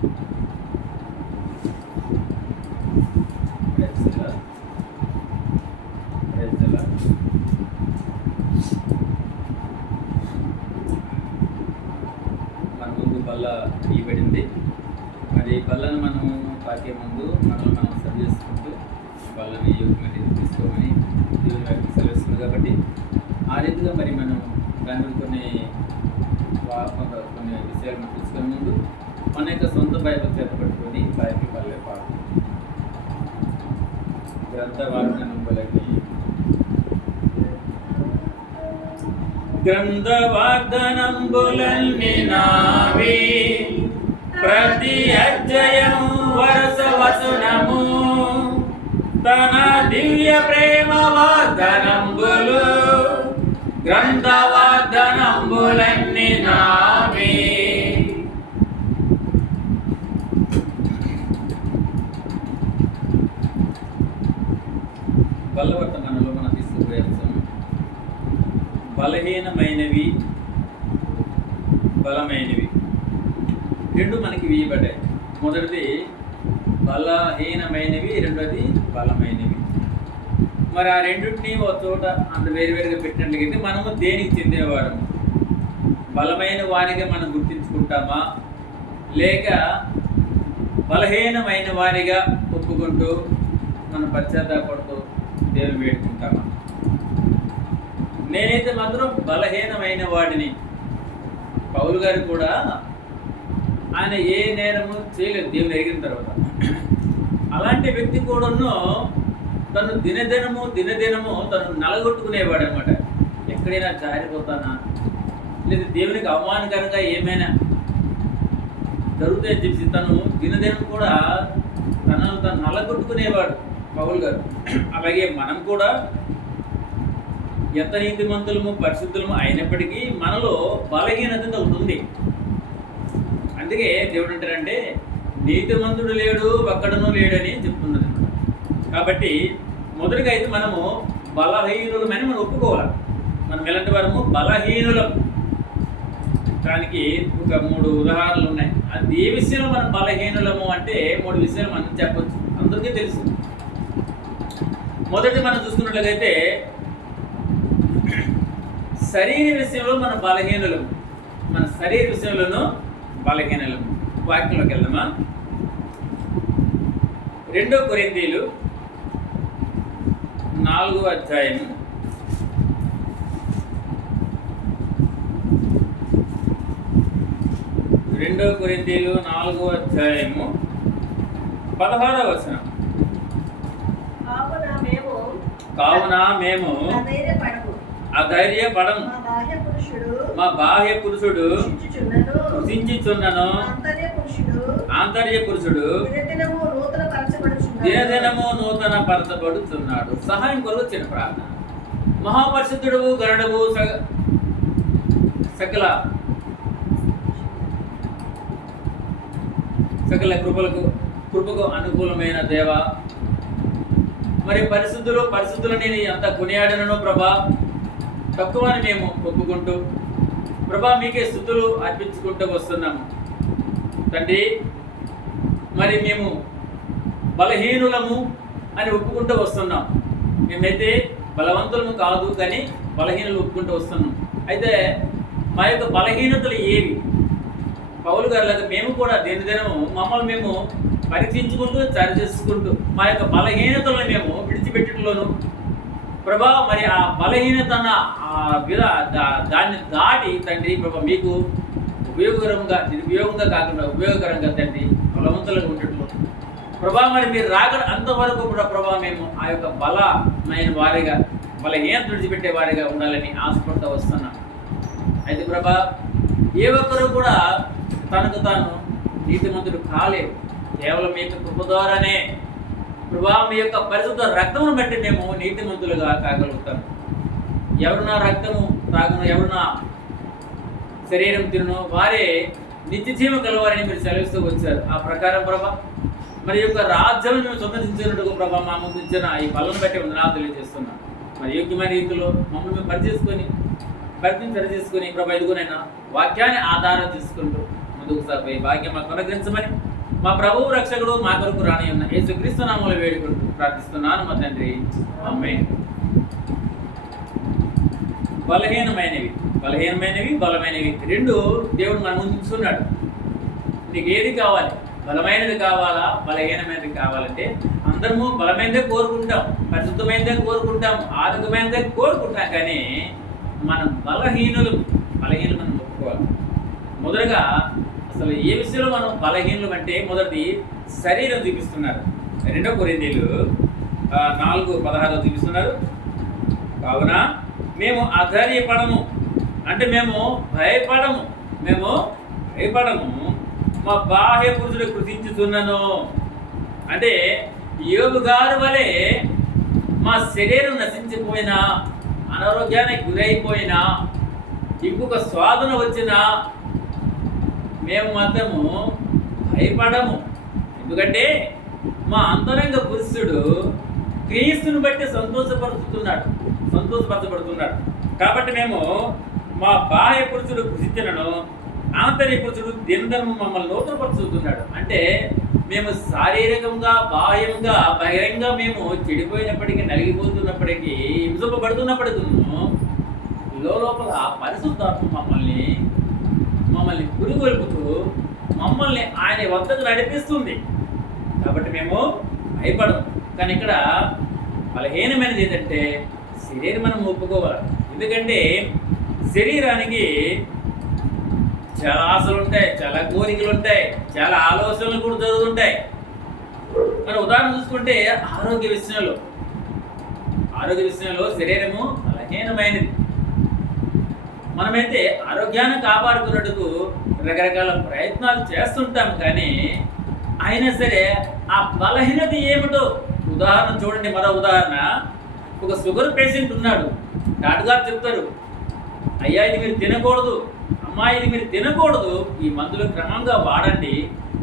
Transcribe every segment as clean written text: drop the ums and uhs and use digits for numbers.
మన ముందు బల్ల తీయబడింది. మరి బల్లను మనం పాకే ముందు మనల్ని మనం సరి చేసుకుంటూ బల్లని యోగ్యమైన తీసుకోమని దేవుని వాక్యం సెలవిస్తుంది. కాబట్టి ఆ రీతిగా మరి మనం దాని కొన్ని విషయాలను తీసుకునే ముందు మన యొక్క సొంత బైబిల్ చేతపట్టుకొని బైబిల్ వల్లే పాడు గ్రంథ వాగ్దానంబులన్నీ నావి, ప్రతి అధ్యాయం వరుస వచనము తన దివ్య ప్రేమ వాగ్దానంబులు, గ్రంథ వాగ్దానంబులన్నీ నావి. బలవర్తమానంలో మనం తీసుకుపోయే అంశం బలహీనమైనవి, బలమైనవి రెండు మనకి వీయబడ్డాయి. మొదటిది బలహీనమైనవి, రెండోది బలమైనవి. మరి ఆ రెండింటినీ ఒక చోట అంత వేరువేరుగా పెట్టినట్లయితే మనము దేనికి చెందినవారు? బలమైన వారిగా మనం గుర్తించుకుంటామా, లేక బలహీనమైన వారిగా ఒప్పుకుంటూ మనం పశ్చాత్తాపడుతూ దేవుని వేడుకుంటామా? నేనైతే మాత్రం బలహీనమైన వాడిని. పౌలు గారు కూడా ఆయన ఏ నేరము చేయలేదు దేవుని ఎరిగిన తర్వాత. అలాంటి వ్యక్తి కూడాను తను దినదినము తను నలగొట్టుకునేవాడు అనమాట. ఎక్కడైనా జారిపోతానా, లేదా దేవునికి అవమానకరంగా ఏమైనా జరుగుతాయని చెప్పి తను దినదినం కూడా తనను తను నలగొట్టుకునేవాడు పౌలు గారు. అలాగే మనం కూడా ఎంత నీతిమంతులము పరిశుద్ధులము అయినప్పటికీ మనలో బలహీనత ఉంటుంది. అందుకే దేవుడు అంటారంటే నీతిమంతుడు లేడు ఒక్కడను లేడని చెప్తున్నది. కాబట్టి మొదటిగా అయితే మనము బలహీనులమని మనం ఒప్పుకోవాలి. మనం ఎలాంటి వారము? బలహీనులం. దానికి ఒక 3 ఉదాహరణలు ఉన్నాయి. అది ఏ విషయంలో మనం బలహీనులము అంటే 3 విషయాలు మనం చెప్పచ్చు, అందరికీ తెలుసు. మొదటి మనం చూసుకున్నట్లయితే శరీర విషయంలో మనం బలహీనులం. మన శరీర విషయంలోనూ బలహీనులం. వాక్యంలోకి వెళ్దామా? 2 కొరింథీయులు 4వ అధ్యాయము 2 కొరింథీయులు 4వ అధ్యాయము 16వ వచనం. కావున మేము అధైర్యపడము, మా బాహ్య పురుషుడు కృషించుచున్నను, ఆంతర్య పురుషుడు దినదినము నూతన పరచబడుతున్నాడు. సహాయం కొరకు చిన్న ప్రార్థన. మహాపరిశుద్ధుడు గరుడవు సకల కృపకు అనుకూలమైన దేవ, మరి పరిశుద్ధులని ఎంత కొనియాడనను ప్రభా, తక్కువని మేము ఒప్పుకుంటూ ప్రభా మీకే స్తుతులు అర్పించుకుంటూ వస్తున్నాము తండ్రి. మరి మేము బలహీనులము అని ఒప్పుకుంటూ వస్తున్నాం. మేమైతే బలవంతులము కాదు కానీ బలహీనులు ఒప్పుకుంటూ వస్తున్నాం. అయితే మా యొక్క బలహీనతలు ఏవి? పౌలు గారిలాగా మేము కూడా దినదినము మమ్మల్ని మేము పరీక్షించుకుంటూ సరి చేసుకుంటూ మా యొక్క బలహీనతలను మేము విడిచిపెట్టడంలోను ప్రభా, మరి ఆ బలహీనత దాన్ని దాటి తండ్రి ప్రభా మీకు నిర్వియోగంగా కాకుండా ఉపయోగకరంగా తండ్రి బలవంతులుగా ఉండటంలో ప్రభా, మరి మీరు రాగడ అంతవరకు కూడా ప్రభా మేము ఆ యొక్క బలమైన వారిగా బలహీనత విడిచిపెట్టే వారిగా ఉండాలని ఆశపడుతూ వస్తున్నాం. అయితే ప్రభా, ఏ ఒక్కరు కూడా తనకు తాను నీతిమంతుడు కాలేదు. కేవలం మీ యొక్క కృప ద్వారానే ప్రభా మీ యొక్క పరిశుద్ధ రక్తమును బట్టి మేము నీతిమంతులుగా కాగలుగుతాము. ఎవరు నా రక్తము తాగును, ఎవరు నా శరీరం తినను వారే నిత్యజీవం కలవారని మీరు సెలవిస్తూ వచ్చారు. ఆ ప్రకారం ప్రభా మరి యొక్క రాజ్యం మేము సందర్శించినట్టుగా ప్రభా మా ముందు ఇచ్చిన ఈ బలను బట్టి వందనాలు తెలియజేస్తున్నాం. మరి యోగ్యమైన రీతిలో మమ్మల్ని మేము పరిచయం సరిచేసుకొని ప్రభా ఇదిగోనైనా వాక్యాన్ని ఆధారం చేసుకుంటూ ముందుకు సాగిపోయి భాగ్యం మాకు అనుగ్రహించమని మా ప్రభువు రక్షకుడు మా కొరకు రాని ఉన్న యేసుక్రీస్తు నామములో వేడుకుంటూ ప్రార్థిస్తున్నాను మా తండ్రి, ఆమేన్. బలమైనవి బలమైనవి రెండు దేవుడు మన ముందు ఉంచుకున్నాడు. నీకు ఏది కావాలి? బలమైనది కావాలా, బలహీనమైనది కావాలంటే అందరము బలమైనదే కోరుకుంటాం, పరిశుద్ధమైనదే కోరుకుంటాం, ఆరోగ్యమైనదే కోరుకుంటాం. కానీ మనం బలహీనులు మనం ఒప్పుకోవాలి. మొదటగా అసలు ఏ విషయంలో మనం బలహీనులు అంటే మొదటిది శరీరం చూపిస్తున్నారు. 2 కొరింథీయులు 4:16 చూపిస్తున్నారు. కావున మేము అధైర్యపడము, అంటే మేము భయపడము, మా బాహ్య పురుషుడు కృషించుతున్నాను. అంటే యోబు గారి వలె మా శరీరం నశించిపోయినా, అనారోగ్యానికి గురైపోయినా, ఇంకొక స్వాదన వచ్చినా మేము మాత్రము భయపడము. ఎందుకంటే మా అంతరంగ పురుషుడు క్రీస్తుని బట్టి సంతోషపరచబడుతున్నాడు. కాబట్టి మేము మా బాహ్య పురుషుడు కృషించినను, ఆంతర్య పురుషుడు దినదినము మమ్మల్ని నూతనపరుచుతున్నాడు. అంటే మేము శారీరకంగా, బాహ్యంగా, బహిరంగ మేము చెడిపోయినప్పటికీ, నలిగిపోతున్నప్పటికీ, హింసింపబడుతున్నప్పటికీ లోపల పరిశుద్ధాత్మ మమ్మల్ని పురిగొల్పుతూ మమ్మల్ని ఆయన వద్దకు నడిపిస్తుంది. కాబట్టి మేము భయపడము. కానీ ఇక్కడ బలహీనమైనది ఏంటంటే శరీరం మనం ఒప్పుకోవాలి. ఎందుకంటే శరీరానికి చాలా ఆశలు ఉంటాయి, చాలా కోరికలు ఉంటాయి, చాలా ఆలోచనలు కూడా జరుగుతుంటాయి. మరి ఉదాహరణ చూసుకుంటే ఆరోగ్య విషయంలో శరీరము బలహీనమైనది. మనమైతే ఆరోగ్యాన్ని కాపాడుకున్నట్టుకు రకరకాల ప్రయత్నాలు చేస్తుంటాం. కానీ అయినా సరే ఆ బలహీనత ఏమిటో ఉదాహరణ చూడండి. మరో ఉదాహరణ, ఒక షుగర్ పేషెంట్ ఉన్నాడు. డాక్టర్ గారు చెప్తారు, అయ్యా ఇది మీరు తినకూడదు, అమ్మా ఇది మీరు తినకూడదు, ఈ మందులు క్రమంగా వాడండి,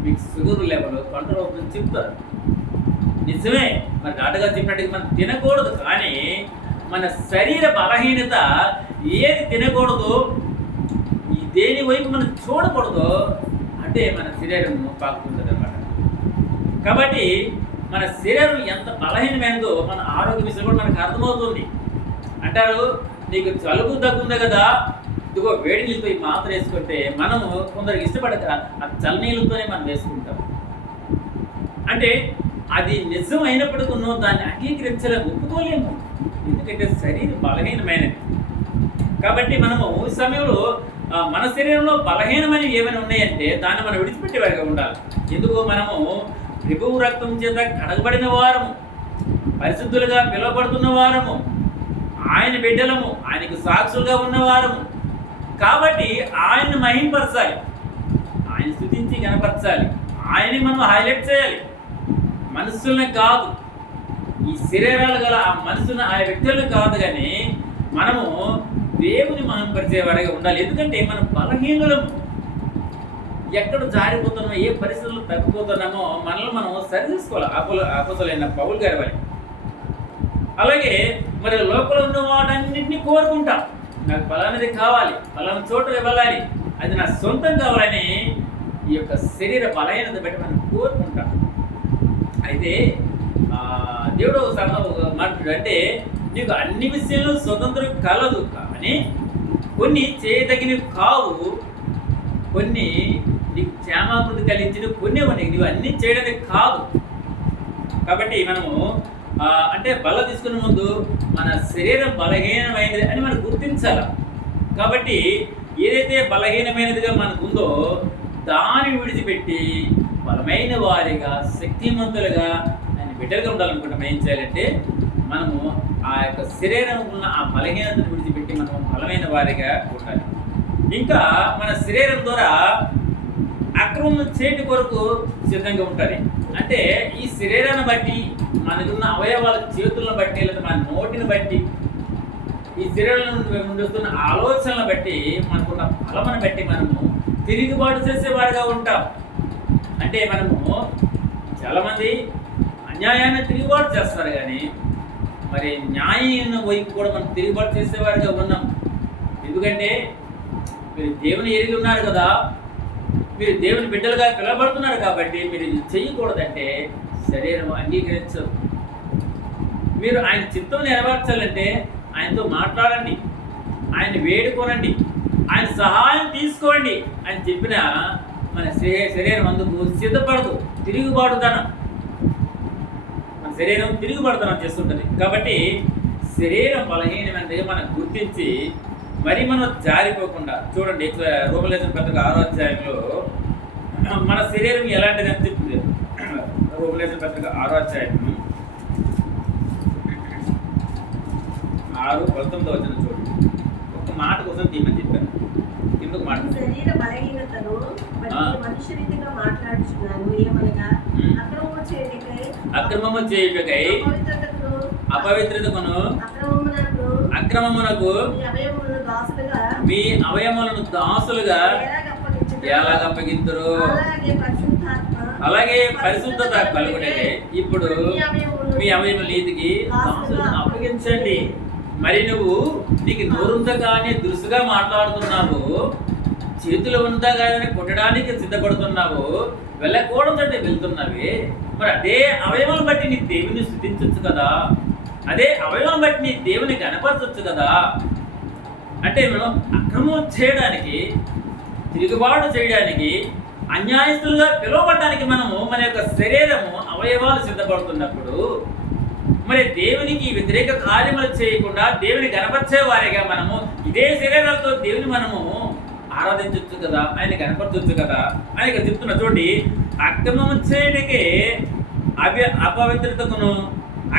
మీకు షుగర్ లెవెల్ కంట్రోల్ అవుతుందని చెప్తారు. నిజమే, మరి డాక్టర్ గారు చెప్పినట్టుగా మనం తినకూడదు. కానీ మన శరీర బలహీనత ఏది తినకూడదు, దేని వైపు మనం చూడకూడదు అంటే మన శరీరం పాకుతుంటుంది అన్నమాట. కాబట్టి మన శరీరం ఎంత బలహీనమైనదో మన ఆరోగ్య విషయం కూడా మనకు అర్థమవుతుంది. అంటారు, నీకు జలుబు దగ్గుంది కదా, ఇదిగో వేడి నీళ్ళతో ఈ మాత్ర వేసుకుంటే మనము కొందరికి ఇష్టపడక ఆ చల్లనీళ్ళతోనే మనం వేసుకుంటాం. అంటే అది నిజం అయినప్పటికీ దాన్ని అంగీకరించలే, ఒప్పుకోలేము. ఎందుకంటే శరీరం బలహీనమైనది. కాబట్టి మనము ఈ సమయంలో మన శరీరంలో బలహీనమైనవి ఏమైనా ఉన్నాయంటే దాన్ని మనం విడిచిపెట్టేవారిగా ఉండాలి. ఎందుకు? మనము ప్రభువు రక్తం చేత కడగబడిన వారము, పరిశుద్ధులుగా పిలువబడుతున్న వారము, ఆయన బిడ్డలము, ఆయనకు సాక్షులుగా ఉన్నవారము. కాబట్టి ఆయన్ని మహింపరచాలి, ఆయన స్తుతించి కనపరచాలి, ఆయన్ని మనం హైలైట్ చేయాలి. మనుషుల్ని కాదు, ఈ శరీరాలు గల ఆ మనుషులను, ఆ వ్యక్తులను కాదు, కానీ మనము దేవుని మనం పరిచేవారిగా ఉండాలి. ఎందుకంటే మనం బలహీనులము. ఎక్కడ జారిపోతున్నామో, ఏ పరిస్థితుల్లో తగ్గిపోతున్నామో మనల్ని మనం సరిచేసుకోవాలి. అపోస్తలుడైన పౌలు గారి వారి. అలాగే మరి లోపల ఉన్న వాటన్నింటినీ కోరుకుంటాం. నాకు బలానిది కావాలి, బలం చోట వెళ్ళాలి, అది నా సొంతం కావాలని ఈ యొక్క శరీర బలహీనత బట్టి మనం కోరుకుంటాం. అయితే దేవుడు మాట్లాడు, అంటే నీకు అన్ని విషయంలో స్వతంత్రం కలదు, కానీ కొన్ని చేయదగినవి కావు, కొన్ని నీకు క్షేమాభివృద్ధి కలిగించిన కొన్ని నీవు అన్నీ చేయడానికి కాదు. కాబట్టి మనము అంటే బల తీసుకునే ముందు మన శరీరం బలహీనమైనది అని మనం గుర్తించాలి. కాబట్టి ఏదైతే బలహీనమైనదిగా మనకు ఉందో దాన్ని విడిచిపెట్టి బలమైన వారిగా, శక్తిమంతులుగా, ఆయన బిడ్డలుగా ఉండాలనుకుంటాం. ఏం చేయాలంటే మనము ఆ యొక్క శరీరం ఉన్న ఆ బలహీనతను విడిచిపెట్టి మనము బలమైన వారిగా ఉండాలి. ఇంకా మన శరీరం ద్వారా అక్రమం చేయటి కొరకు సిద్ధంగా ఉంటుంది. అంటే ఈ శరీరాన్ని బట్టి, మనకున్న అవయవాల చేతులను బట్టి, లేదా మన నోటిని బట్టి, ఈ శరీరం నుండి వస్తున్న ఆలోచనలను బట్టి, మనకున్న బలమును బట్టి మనము తిరుగుబాటు చేసేవారిగా ఉంటాం. అంటే మనము చాలామంది అన్యాయాన్ని తిరుగుబాటు చేస్తారు, కానీ మరి న్యాయం వైపు కూడా మనం తిరుగుబాటు చేసేవారిగా ఉన్నాం. ఎందుకంటే మీరు దేవుని ఎరిగి ఉన్నారు కదా, మీరు దేవుని బిడ్డలుగా పిలవబడుతున్నారు కాబట్టి మీరు ఇది చెయ్యకూడదంటే శరీరం అంగీకరించదు. మీరు ఆయన చిత్తం నెరవేర్చాలంటే ఆయనతో మాట్లాడండి, ఆయన వేడుకోనండి, ఆయన సహాయం తీసుకోండి అని చెప్పిన మన శరీరం అందుకు సిద్ధపడదు. తిరుగుబాటుతనం, మన శరీరం తిరుగుబాటుతనం చేస్తుంటుంది. కాబట్టి శరీరం బలహీనమైనది మనం గుర్తించి మరి మనం జారిపోకుండా చూడండి. రోమలేసిన పత్రిక 6వ అధ్యాయంలో మన శరీరం ఎలాంటిది అని చెప్తుంది. రోమలేసిన పత్రిక 6వ అధ్యాయం 6:19 చూడండి. ఒక మాట కోసం తీమని చెప్పాను. ఎందుకు మాట శరీర బలహీనతను మనుష్య రీతిగా మాట్లాడుచున్నాను. ఏమనగా అక్రమము చేయుటకై అపవిత్రతకును అక్రమమునకు మీ అవయములను దాసులుగా ఎలాగ అప్పగింతురు, అలాగే పరిశుద్ధత కలుగునే ఇప్పుడు మీ అవయముల నీతికి దాసులుగా అప్పగించండి. మరి నువ్వు నీకు నోరుందా కానీ దురుసుగా మాట్లాడుతున్నావు, చేతులు ఉందా కానీ కొట్టడానికి సిద్ధపడుతున్నావు, వెళ్ళకూడదంటే వెళ్తున్నావే. మరి అదే అవయవం బట్టి నీ దేవుని స్తుతించవచ్చు కదా, అదే అవయవం బట్టి నీ దేవుని కనపరచవచ్చు కదా. అంటే మనం అక్రమం చేయడానికి, తిరుగుబాటు చేయడానికి, అన్యాయస్తులుగా పిలువబడడానికి మనము మన యొక్క శరీరము అవయవాలు సిద్ధపడుతున్నప్పుడు మరి దేవునికి వ్యతిరేక కార్యములు చేయకుండా దేవుని కనపరిచే వారిగా మనము ఇదే శరీరాలతో దేవుని మనము ఆరాధించవచ్చు కదా, ఆయన కనపరచవచ్చు కదా అని ఇక్కడ చెప్తున్నా. చూడండి, అక్రమం చేయడానికి అపవిత్రతకును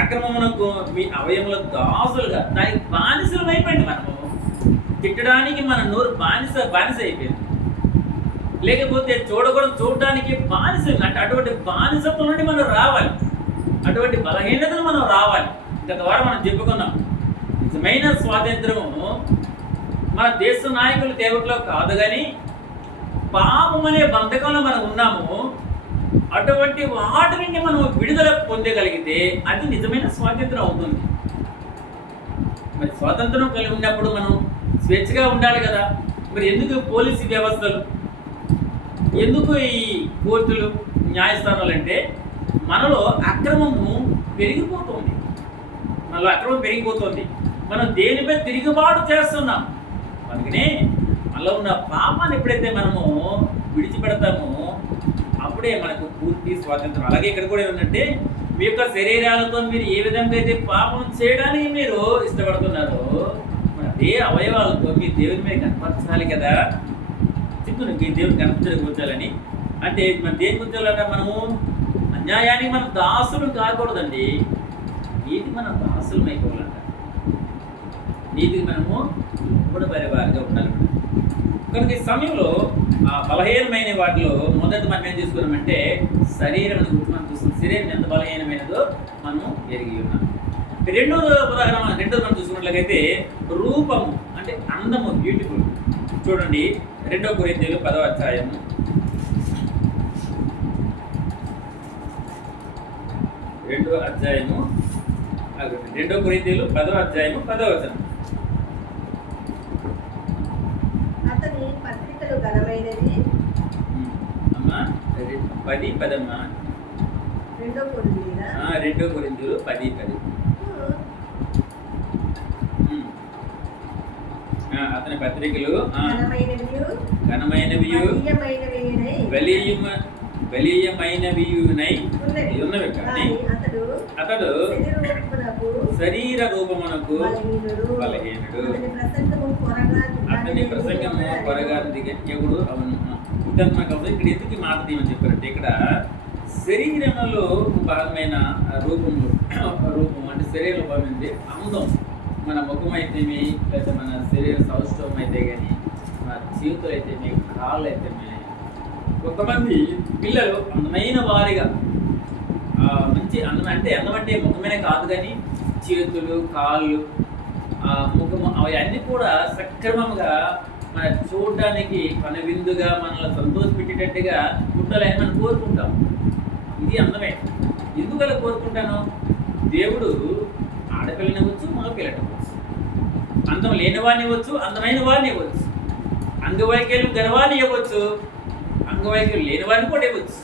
అక్రమమునకు మీ అవయముల దాసులుగా, దానికి బానిసలు అయిపోయింది. మనము తిట్టడానికి మన నోరు బానిస అయిపోయింది. లేకపోతే చూడడానికి బానిస, అంటే అటువంటి బానిసత్వం నుండి మనం రావాలి, అటువంటి బలహీనతను మనం రావాలి. గత వారం మనం చెప్పుకున్నాం, నిజమైన స్వాతంత్రము మన దేశ నాయకుల తేవట్లో కాదు, కానీ పాపం అనే బంధకంలో మనం ఉన్నాము. అటువంటి వాటి నుండి మనం విడుదల పొందగలిగితే అది నిజమైన స్వాతంత్రం అవుతుంది. మరి స్వాతంత్రం కలిగి ఉన్నప్పుడు మనం స్వేచ్ఛగా ఉండాలి కదా. మరి ఎందుకు పోలీసు వ్యవస్థలు, ఎందుకు ఈ కోర్టులు, న్యాయస్థానాలు అంటే మనలో అక్రమము పెరిగిపోతుంది. మనం దేనిపై తిరుగుబాటు చేస్తున్నాం. అందుకనే మనలో ఉన్న పాపాన్ని ఎప్పుడైతే మనము విడిచిపెడతామో అప్పుడే మనకు పూర్తి స్వాతంత్రం. అలాగే ఇక్కడ కూడా ఏమంటే మీ యొక్క శరీరాలతో మీరు ఏ విధంగా అయితే పాపం చేయడానికి మీరు ఇష్టపడుతున్నారో మన అదే అవయవాలతో మీ దేవుని మీద కనపరచాలి కదా. చెప్తున్నాను, మీ దేవుని కనపరచాలని. అంటే మన దేని గురించాలంటే మనము అన్యాయానికి మనం దాసులు కాకూడదండి, నీతికి మనం దాసులు అయిపోవాలంట. నీతికి మనము కూడా పరివారిగా ఉండాలి. కనుక ఈ సమయంలో ఆ బలహీనమైన వాటిలో మొదట మనం ఏం చేసుకున్నామంటే శరీరం గురించి మనం చూస్తున్నాం. శరీరం ఎంత బలహీనమైనదో మనం ఎరిగి ఉన్నాం. రెండోది మనం చూసుకున్నట్లయితే రూపము, అంటే అందము, బ్యూటిఫుల్. చూడండి 2 కొరింథీయులు 10వ అధ్యాయము 2 కొరింథీయులు 10వ అధ్యాయము 10వ వచనం. అతని పత్రికలు ఘనమైనవి. అమ్మా 10 అమ్మా. 2 కొరింథీయులు 10:10. అతని పత్రికలు ఘనమైనవి బలీయమైనవియునై ఉన్నవి, కానీ అతడు శరీర రూపమునకు బలహీనుడు, అతని ప్రసంగము కొరగా దిగడు. అవును, ఇక్కడ ఎందుకు ఈ మాట తీయమని చెప్పారంటే ఇక్కడ శరీరంలో భాగమైన రూపము అంటే శరీరంలో భాగమైంది అందం. మన ముఖం అయితేమి, లేదా మన శరీర సౌష్ఠవం అయితే కానీ, మన చేతులు అయితేమి, కాళ్ళు అయితేమి. కొంతమంది పిల్లలు అందమైన వారిగా మంచి అందం, అంటే అందం అంటే ముఖమే కాదు కానీ చేతులు, కాళ్ళు, ముఖము అవన్నీ కూడా సక్రమంగా మన చూడడానికి కనువిందుగా మనల్ని సంతోషపెట్టేటట్టుగా ఉండాలని మనం కోరుకుంటాం. ఇది అందమే. ఎందుకు అలా కోరుకుంటాను? దేవుడు ఆడపిల్లని ఇవ్వచ్చు, మగపిల్లని ఇవ్వచ్చు, అందం లేని వాడిని ఇవ్వచ్చు, అందమైన వాడిని ఇవ్వచ్చు, అంగవైకల్యం గర్వాన్ని ఇవ్వచ్చు, అంగవైకల్యం లేని వారిని కూడా ఇవ్వచ్చు.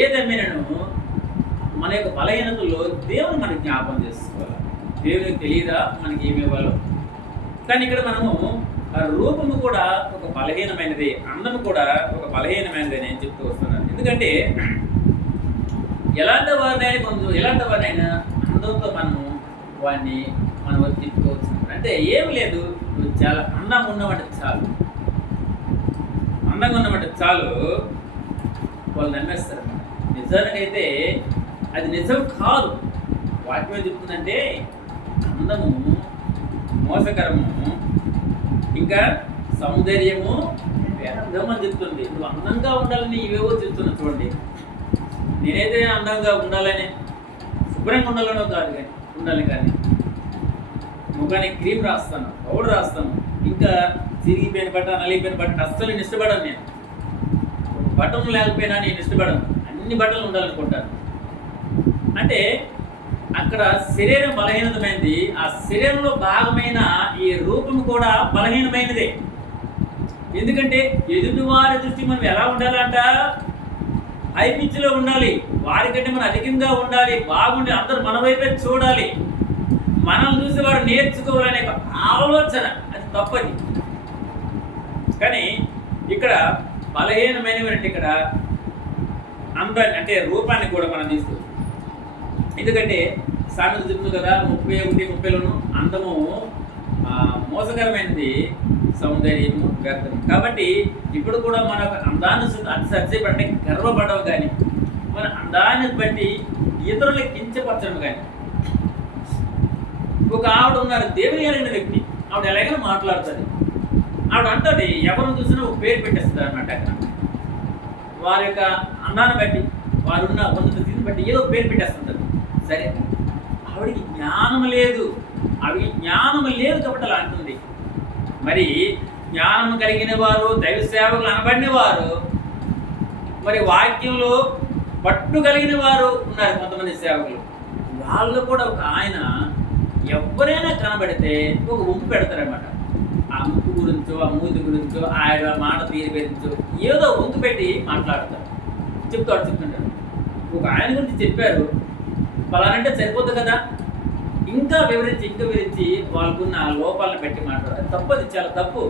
ఏదమ్మినను మన యొక్క బలహీనతలో దేవుని మనకి జ్ఞాపకం చేసుకోవాలి. దేవునికి తెలియదా మనకి ఏమి ఇవ్వాలో? కానీ ఇక్కడ మనము ఆ రూపము కూడా ఒక బలహీనమైనది, అందము కూడా ఒక బలహీనమైనది అని చెప్తూ వస్తున్నాను. ఎందుకంటే ఎలాంటి వారినైనా అందంతో వాడిని మనం తిప్పుకోవచ్చు. అంటే ఏం లేదు, నువ్వు చాలా అందంగా ఉన్నామంటే చాలు, వాళ్ళు నమ్మేస్తారు. నిజానికైతే అది నిజం కాదు. వాక్యం చెప్తుందంటే అందము మోసకరము, ఇంకా సౌందర్యము వ్యర్థం అని చెప్తుంది. నువ్వు అందంగా ఉండాలని ఇవేవో చెప్తున్నా చూడండి. నేనైతే అందంగా ఉండాలని, శుభ్రంగా ఉండాలనో కాదు కానీ ఉండాలి, కానీ ముఖానికి క్రీమ్ రాస్తాను, పౌడర్ రాస్తాను, ఇంకా చిరిగిపోయిన బట్ట, నలిగిపోయిన బట్ట అస్సలు నేను ఇష్టపడను. నేను బట్టలు లేకపోయినా నేను ఇష్టపడను, అన్ని బట్టలు ఉండాలనుకుంటాను. అంటే అక్కడ శరీరం బలహీనమైనది, ఆ శరీరంలో భాగమైన ఈ రూపం కూడా బలహీనమైనదే. ఎందుకంటే ఎదుటివారి దృష్టి మనం ఎలా ఉండాలంట? హై పిచ్లో ఉండాలి, వారికంటే మనం అధికంగా ఉండాలి, బాగుండి అందరూ మన వైపే చూడాలి, మనం చూసి వారు నేర్చుకోవాలనే ఒక ఆలోచన. అది తప్పది. కానీ ఇక్కడ బలహీనమైనటువంటి ఇక్కడ అందాన్ని అంటే రూపాన్ని కూడా మనం తీసుకోవచ్చు. ఎందుకంటే సామెత చెప్తుంది కదా, 31:30లోను అందము మోసకరమైనది, సౌందర్యము వ్యర్థం. కాబట్టి ఇప్పుడు కూడా మన అందాన్ని అతిశయపడి గర్వపడవు, కానీ మన అందాన్ని బట్టి ఇతరులకు కించపరచడం. కానీ ఒక ఆవిడ ఉన్నారు, దేవుని ఎరిగిన వ్యక్తి, ఆవిడ ఎలాగైనా మాట్లాడుతుంది. ఆవిడ అంటది, ఎవరిని చూసినా ఒక పేరు పెట్టేస్తుంది అన్నమాట. అక్కడ వారి యొక్క అందాన్ని బట్టి, వారున్న ఉన్నత స్థితిని బట్టి ఏదో పేరు పెట్టేస్తుంటారు. సరే, ఆవిడికి జ్ఞానం లేదు, కాబట్టి అలా అంటుంది. మరి జ్ఞానం కలిగిన వారు, దైవ సేవకులు అనబడిన వారు, మరి వాక్యంలో పట్టు కలిగిన వారు ఉన్నారు కొంతమంది సేవకులు. వాళ్ళు కూడా ఒక ఆయన ఎవరైనా కనబడితే ఒక వంపు పెడతారనమాట. ఆ ముక్కు గురించో, ఆ మూతి గురించో, ఆయన మాట తీరు గురించో ఏదో వంపు పెట్టి మాట్లాడతారు, చెప్తుంటారు. ఒక ఆయన గురించి చెప్పారు, పలానంటే సరిపోతుంది కదా, ఇంకా వివరించి వాళ్ళకున్న లోపాలను పెట్టి మాట్లాడారు. తప్పది, చాలా తప్పు.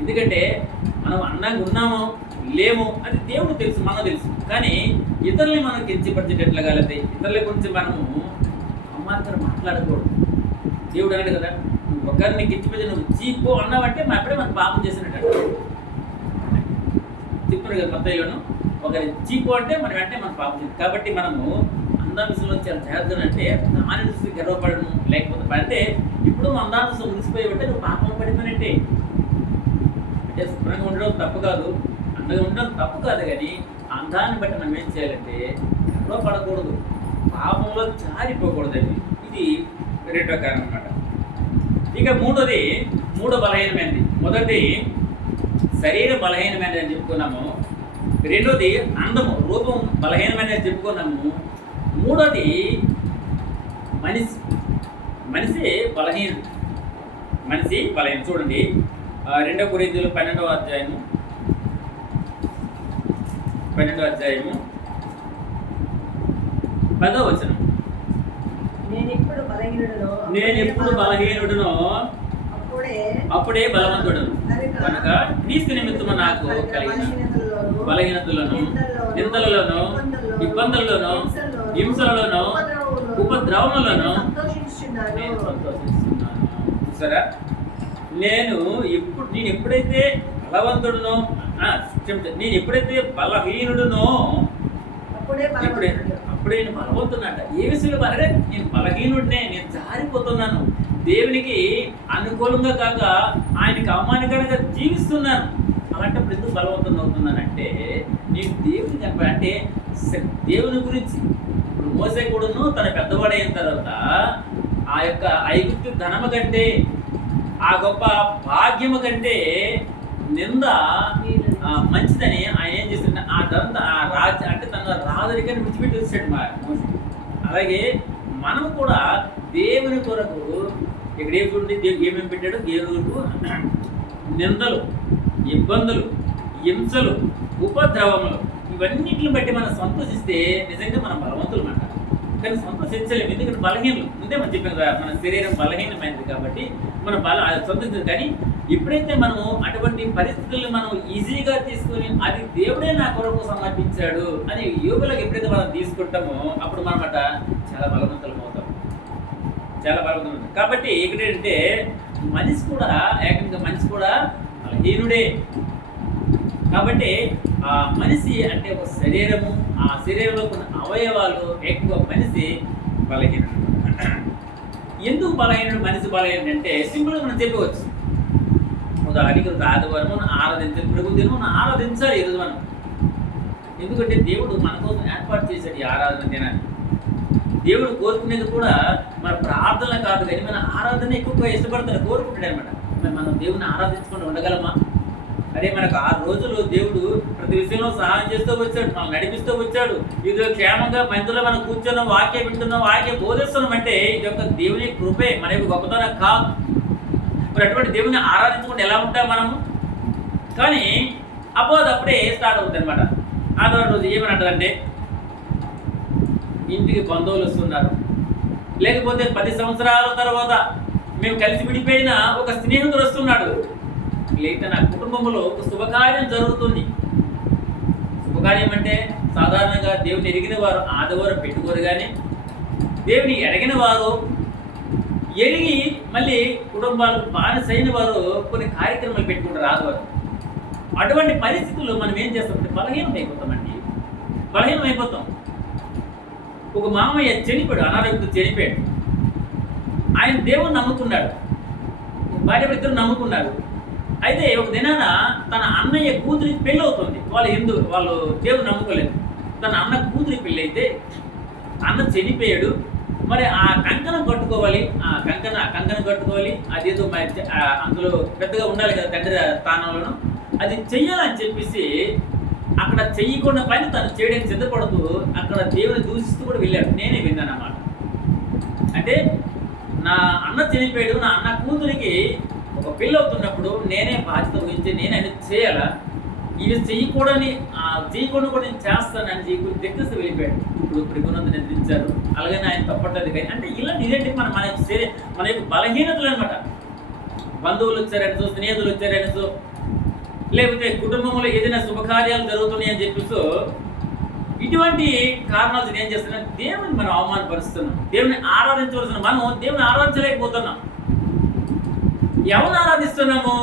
ఎందుకంటే మనం అందంగా ఉన్నామో లేమో అది దేవుడు తెలుసు, మనకు తెలుసు. కానీ ఇతరుల్ని మనం కించపరిచేటట్లుగా, లేకపోతే ఇతరుల గురించి మనము అమాత్రం మాట్లాడకూడదు. దేవుడు అన్నాడు కదా, నువ్వు ఒకరిని కించపరిచి నువ్వు చీపో అన్నావంటే అప్పుడే మనం పాపం చేసినట్టు చెప్తున్నాడు కదా మత్తయిలోను. ఒకరి చీపో అంటే మనం వెంటనే మనం పాపం చేస్తాం. కాబట్టి మనము అందాంశంలో చాలా జాగ్రత్తలు అంటే దాని చూసి గర్వపడము, లేకపోతే అంటే ఇప్పుడు అందాంశం ముగిసిపోయి ఉంటే నువ్వు పాపం పడిపోయినట్టే. అంటే శుభ్రంగా ఉండడం తప్పు కాదు, అందంగా ఉండడం తప్పు కాదు, కానీ అందాన్ని బట్టి మనం ఏం చేయాలంటే గర్వపడకూడదు, పాపంలో జారిపోకూడదండి. ఇది రెండో కారణం అన్నమాట. ఇక మూడో బలహీనమైనది. మొదటి శరీరం బలహీనమైనది అని చెప్పుకున్నాము, రెండోది అందము రూపం బలహీనమైనది అని చెప్పుకున్నాము, మూడోది మనిషి బలహీనం. చూడండి 2 కొరింథీయులు 12వ అధ్యాయము 10వ వచనం. నేను ఎప్పుడు బలహీనుడునో అప్పుడే బలవంతుడును, కనుక క్రీస్తు నిమిత్తము నాకు కలిగిన బలహీనతలను, నిందలలోను, ఇబ్బందుల్లోను, హింసలలోను, ఉపద్రవములను నేను సంతోషిస్తున్నాను. చూసారా, నేను ఎప్పుడైతే బలవంతుడునో, నేను ఎప్పుడైతే బలహీనుడునో అప్పుడే నేను బలవంతున్నట. ఏ విషయంలో అరే నేను బలహీనుడినే, నేను జారిపోతున్నాను, దేవునికి అనుకూలంగా కాక ఆయనకి అవమానకరంగా జీవిస్తున్నాను. అలాంటప్పుడు ఎందుకు బలవంతం అవుతున్నానంటే నేను దేవుని అంటే దేవుని గురించి. ఇప్పుడు మోసే కూడాను తన పెద్దవాడైన తర్వాత ఆ యొక్క ఐగుప్తు ధనము కంటే, ఆ గొప్ప భాగ్యము కంటే నింద మంచిదని ఆయన ఏం చేస్తుంటే ఆ రాజు అంటే తన రాజరికాన్ని విడిచిపెట్టి వచ్చాడు మోసే. అలాగే మనం కూడా దేవుని కొరకు ఇక్కడ ఏమి చూడండి, దేవుడు ఏమేమి పెట్టాడు, దేవుడు నిందలు, ఇబ్బందులు, హింసలు, ఉపద్రవములు ఇవన్నిటిని బట్టి మనం సంతోషిస్తే నిజంగా మనం బలవంతులు మాట. కానీ సంతోషించలేము, ఎందుకంటే బలహీనలు. ముందే మనం చెప్పాం కదా, మన శరీరం బలహీనమైనది కాబట్టి మనం సంతోషించదు. కానీ ఎప్పుడైతే మనం అటువంటి పరిస్థితులను మనం ఈజీగా తీసుకొని అది దేవుడే నా కొరకు సమర్పించాడు అని యోగులకు ఎప్పుడైతే మనం తీసుకుంటామో అప్పుడు మనమాట చాలా బలవంతులం అవుతాం, చాలా బలవంతులు. కాబట్టి ఇక్కడ ఏంటంటే మనిషి కూడా ఏకంగా మనిషి కూడా బలహీనుడే. కాబట్టి ఆ మనిషి అంటే ఒక శరీరము, ఆ శరీరంలో కొన్ని అవయవాలు ఎక్కువ మనిషి బలహీనుడు. ఎందుకు బలహీనుడు మనిషి బలహీనుడు అంటే సింపుల్గా మనం చెప్పవచ్చు. ఉదాహరణకి ఆదివారం మనం ఆరాధించాలి, ప్రభు దినం మనం ఆరాధించాలి ఈరోజు మనం. ఎందుకంటే దేవుడు మన కోసం ఏర్పాటు చేశాడు ఈ ఆరాధన దినాన్ని. దేవుడు కోరుకునేది కూడా మన ప్రార్థన కాదు, కానీ మన ఆరాధన ఎక్కువగా ఇష్టపడతాడు, కోరుకుంటాడు అనమాట. మరి మనం దేవుని ఆరాధించుకుంటూ ఉండగలమా? అదే మనకు 6 రోజులు దేవుడు ప్రతి విషయంలో సహాయం చేస్తూ వచ్చాడు, మనం నడిపిస్తూ వచ్చాడు. ఇది క్షేమంగా మందులో మనం కూర్చున్నాం, వాక్యం వింటున్నాం, వాక్యం బోధిస్తున్నాం అంటే ఇది యొక్క దేవుని కృపే, మన యొక్క గొప్పతనం కాదు. మరి అటువంటి దేవుని ఆరాధించుకుంటే ఎలా ఉంటాం మనము? కానీ అప్పుడే స్టార్ట్ అవుతుంది అనమాట. ఆదివారం రోజు ఏమని అంటారంటే ఇంటికి బంధువులు వస్తున్నారు, లేకపోతే 10 సంవత్సరాల తర్వాత మేము కలిసి విడిపోయిన ఒక స్నేహితుడు వస్తున్నాడు, లేకపోతే నా కుటుంబంలో ఒక శుభకార్యం జరుగుతుంది. శుభకార్యం అంటే సాధారణంగా దేవుని ఎరిగిన వారు ఆదివారం పెట్టుకోరు, కానీ దేవుని ఎరిగిన వారు ఎరిగి మళ్ళీ కుటుంబాలకు బానిసైన వారు కొన్ని కార్యక్రమాలు పెట్టుకుంటారు ఆదివారం. అటువంటి పరిస్థితుల్లో మనం ఏం చేస్తామంటే బలహీనం అయిపోతాం. ఒక మామయ్య చనిపోయాడు, అనారోగ్యంతో చనిపోయాడు. ఆయన దేవుని నమ్ముకున్నాడు, భార్య భర్తలు నమ్ముకున్నారు. అయితే ఒక దినాన తన అన్నయ్య కూతురికి పెళ్ళి అవుతుంది. వాళ్ళు దేవుని నమ్ముకోలేదు. తన అన్న కూతురికి పెళ్ళి అయితే అన్న చనిపోయాడు. మరి ఆ కంకణం కట్టుకోవాలి, కంకణం కట్టుకోవాలి. అదేదో మరి అందులో పెద్దగా ఉండాలి కదా తండ్రి స్థానంలోనూ. అది చెయ్యాలని చెప్పేసి అక్కడ చెయ్యకుండా పైన తను చేయడానికి సిద్ధపడుతూ అక్కడ దేవుని దూషిస్తూ కూడా వెళ్ళాడు. నేనే విన్నాను అన్నమాట. అంటే నా అన్న చనిపోయాడు, నా అన్న కూతురికి ఒక పెళ్ళి అవుతున్నప్పుడు నేనే బాధ్యత వహించి నేను అది చేయాలా, ఇవి చేయకూడదు కూడా నేను చేస్తానని చెప్పి దగ్గర వెళ్ళిపోయాడు. ఇప్పుడు కొనంత నిద్రించారు, అలాగని ఆయన తప్పట్లేదు. కానీ అంటే ఇలా ఇదేంటి మన యొక్క బలహీనతలు అనమాట. బంధువులు వచ్చారనసో, స్నేహితులు వచ్చారనసో, లేకపోతే కుటుంబంలో ఏదైనా శుభకార్యాలు జరుగుతున్నాయి అని చెప్పేసి ఇటువంటి కారణాలు ఏం చేస్తున్నాం, దేవుని మనం అవమానపరుస్తున్నాం. దేవుని ఆరాధించవలసిన మనం దేవుని ఆరాధించలేకపోతున్నాం. ఎవరిని ఆరాధిస్తున్నాము?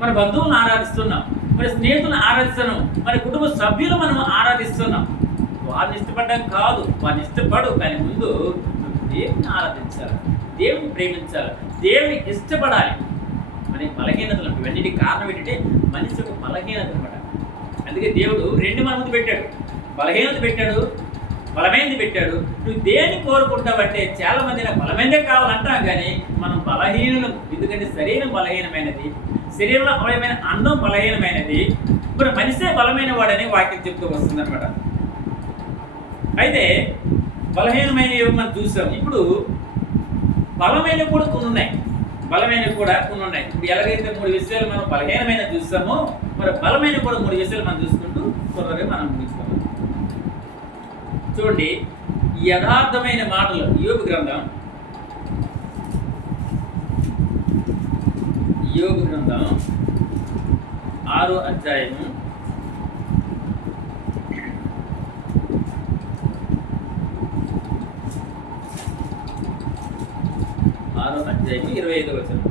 మన బంధువులను ఆరాధిస్తున్నాం, మరి స్నేహితులను ఆరాధిస్తున్నాం, మరి కుటుంబ సభ్యులు మనం ఆరాధిస్తున్నాం. వారిని ఇష్టపడడం కాదు, వారిని ఇష్టపడు, కానీ ముందు దేవుని ఆరాధించాలి, దేవుని ప్రేమించాలి, దేవుని ఇష్టపడాలి. మన బలహీనతలు ఇవన్నిటి కారణం ఏంటంటే మనిషి యొక్క బలహీనత అనమాట. అందుకే దేవుడు 2 మన ముందు పెట్టాడు, బలహీనత పెట్టాడు, బలమైనది పెట్టాడు. నువ్వు దేన్ని కోరుకుంటావంటే చాలా మంది నాకు బలమైనదే కావాలంటాం, కానీ మనం బలహీనం. ఎందుకంటే శరీరం బలహీనమైనది, శరీరంలో అవయమైన అందం బలహీనమైనది. ఇప్పుడు మనిషే బలమైన వాడని వాక్యం చెప్తూ వస్తుంది అనమాట. అయితే బలహీనమైనవి మనం చూసాం. ఇప్పుడు బలమైనవి కూడా కొన్ని ఉన్నాయి. ఇప్పుడు ఎలాగైతే 3 విషయాలు మనం బలహీనమైన చూస్తామో, మరి బలమైన కూడా 3 విషయాలు మనం చూసుకుంటూ త్వరగా మనం ముగించుకోవాలి. చూడండి, యథార్థమైన మాటలు. యోబు గ్రంథం 6వ అధ్యాయము 25వ వచనం.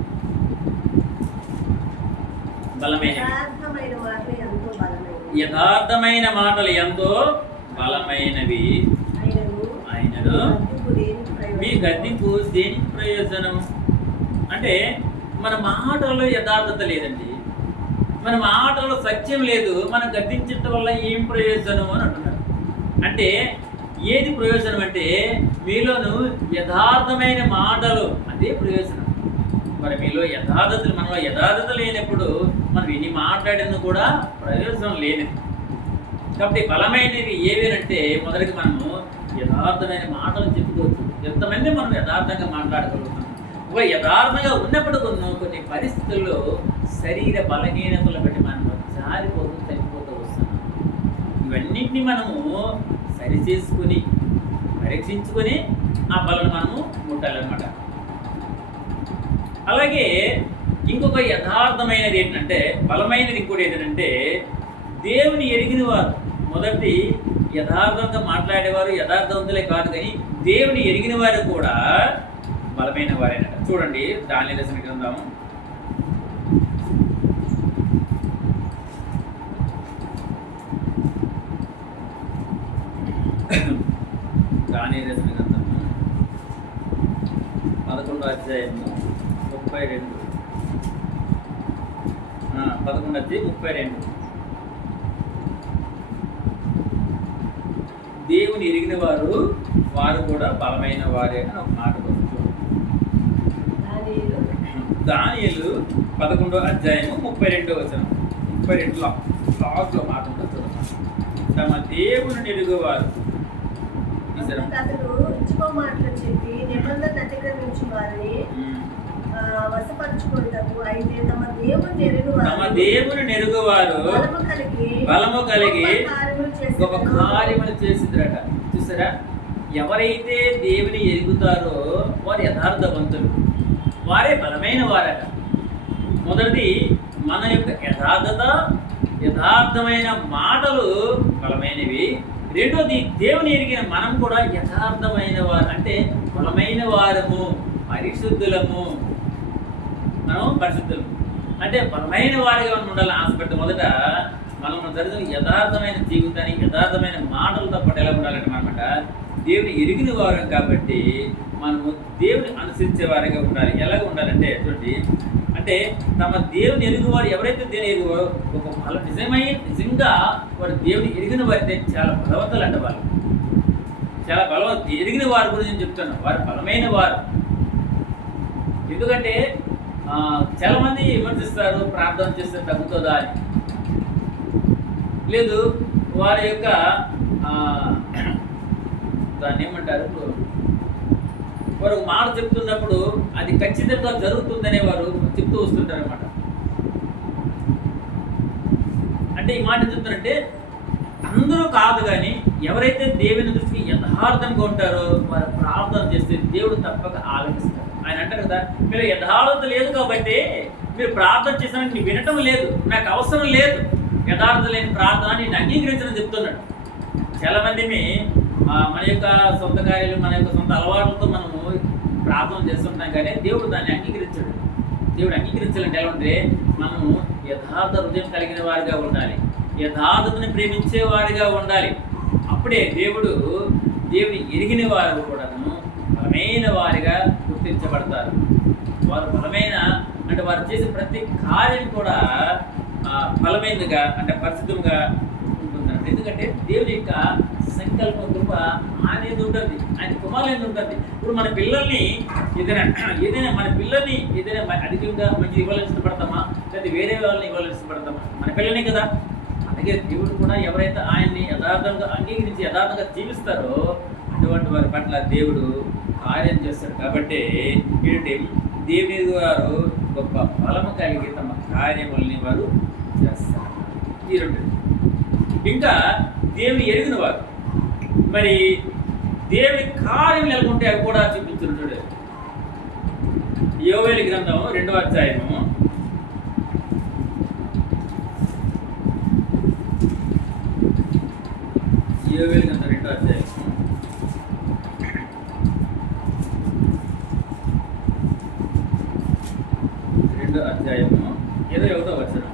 యథార్థమైన మాటలు ఎంతో బలమైనవి, ఆయనను మీ గద్దింపు దేనికి ప్రయోజనం? అంటే మన మాటల్లో యథార్థత లేదండి, మన మాటల్లో సత్యం లేదు, మనం గద్దించడం వల్ల ఏం ప్రయోజనం అని అంటున్నారు. అంటే ఏది ప్రయోజనం అంటే మీలోను యథార్థమైన మాటలు, అదే ప్రయోజనం. మరి మీలో మనలో యథార్థత లేనప్పుడు మనం ఎన్ని మాట్లాడినా కూడా ప్రయోజనం లేనిది. కాబట్టి బలమైనవి ఏవేనంటే మొదటిగా మనము యథార్థమైన మాటలు చెప్పుకోవచ్చు. ఎంతమంది మనం యథార్థంగా మాట్లాడగలుగుతాం. ఒక యథార్థంగా ఉన్నప్పుడు కొన్ని పరిస్థితుల్లో శరీర బలహీనతలు బట్టి మనం జారిపోతుంది. ఇవన్నింటినీ మనము సరిచేసుకుని పరీక్షించుకొని ఆ బలను మనము ముట్టాలన్నమాట. అలాగే ఇంకొక యథార్థమైనది ఏంటంటే, బలమైనది ఇంకోటి ఏంటంటే, దేవుని ఎరిగిన వారు. మొదటి యథార్థంగా మాట్లాడేవారు యథార్థవంతులే కాదు, కానీ దేవుని ఎరిగిన వారు కూడా బలమైన వారేనట. చూడండి దానియేలు రాసిన గ్రంథం 11వ అధ్యాయము 32. 11:32. దేవుని ఎరిగిన వారు కూడా బలమైన వారే అని ఒక మాట వస్తుంది. దానియేలు 11వ అధ్యాయము 32వ వచనం. 32లో లాస్ట్లో మాట ఉంటుంది. తమ దేవుని ఎరుగువారు మాటలు చెప్పి నిబంధన అతిక్రమించు వారిని వశపరచుకుంటాము. అయితే తమ దేవుని నెరుగువారు బలము కలిగి గొప్ప కార్యములు చేసిద్రట. చూసారా, ఎవరైతే దేవుని ఎరుగుతారో వారు యథార్థవంతులు, వారే బలమైన వారట. మొదటిది మన యొక్క యథార్థమైన మాటలు బలమైనవి. రెండోది దేవుని ఎరిగిన మనం కూడా యథార్థమైన వారు, అంటే బలమైన వారము, పరిశుద్ధులము. మనం పరిశుద్ధులము అంటే బలమైన వారిగా మనం ఉండాలని ఆశపడితే మొదట మనం జరిగిన యథార్థమైన జీవితాన్ని యథార్థమైన మాటలతో పాటు ఎలా ఉండాలంటే అనమాట, దేవుని ఎరిగిన వారు కాబట్టి మనము దేవుని అనుసరించే వారిగా ఉండాలి. ఎలాగ ఉండాలంటే చూడండి, అంటే తమ దేవుని ఎరుగువారు ఎవరైతే దేవుని ఎరుగువారో ఒక నిజంగా వారు దేవుని ఎరిగిన వారైతే చాలా బలవంతులు అంటే వాళ్ళు చాలా బలవంతులు. ఎరిగిన వారి గురించి నేను చెప్తాను, వారు బలమైన వారు. ఎందుకంటే చాలామంది విమర్శిస్తారు, ప్రార్థన చేస్తే తగ్గుతుందా అని. లేదు, వారి యొక్క దాన్ని ఏమంటారు, వారు మాట చెప్తున్నప్పుడు అది ఖచ్చితంగా జరుగుతుందనే వారు చెప్తూ వస్తుంటారు అనమాట. అంటే ఈ మాట చెప్తారంటే అందరూ కాదు, కానీ ఎవరైతే దేవుని దృష్టికి యథార్థంగా ఉంటారో వారు ప్రార్థన చేస్తే దేవుడు తప్పక ఆలకిస్తారు. ఆయన అంటారు కదా, మీరు యథార్థత లేదు కాబట్టి మీరు ప్రార్థన చేసినాక నీకు వినటం లేదు, నాకు అవసరం లేదు, యథార్థత లేని ప్రార్థన నేను అంగీకరించడం చెప్తున్నాడు. చాలామంది మన యొక్క సొంత కార్యాలు, మన యొక్క సొంత అలవాట్లతో మనము ప్రార్థన చేస్తుంటాం, కానీ దేవుడు దాన్ని అంగీకరించాడు. దేవుడు అంగీకరించాలంటే ఎలా ఉంటే మనము యథార్థ హృదయం కలిగిన వారిగా ఉండాలి, యథార్థతని ప్రేమించే వారిగా ఉండాలి. అప్పుడే దేవుని ఎరిగిన వారు కూడాను బలమైన వారిగా గుర్తించబడతారు. వారు బలమైన అంటే వారు చేసే ప్రతి కార్యం కూడా బలమైనదిగా అంటే పరిశుద్ధంగా ఉంటుందండి. ఎందుకంటే దేవుని యొక్క సంకల్పం కృప అనేది ఉంటుంది, ఆయన కుమారులు ఉంటుంది. ఇప్పుడు మన పిల్లల్ని ఏదైనా అధికంగా మంచి ఇవ్వాలని ఇష్టపడతామా, లేదా వేరే వాళ్ళని ఇవ్వాలని ఇష్టపడతామా? మన పిల్లల్ని కదా. అలాగే దేవుడు కూడా ఎవరైతే ఆయన్ని యథార్థంగా అంగీకరించి యథార్థంగా జీవిస్తారో అటువంటి వారి పట్ల దేవుడు కార్యం చేస్తాడు. కాబట్టి ఏంటంటే దేవుని వారు గొప్ప బలము కలిగి తమ కార్యములని వారు చేస్తారు. ఈ రెండు. ఇంకా దేవుని ఎరిగిన వారు మరి దేవుని కార్యం నెలకొంటే అవి కూడా చూపించుంటాడు. యోవేలు గ్రంథం 2వ అధ్యాయము 2వ అధ్యాయము 21వ వచనం.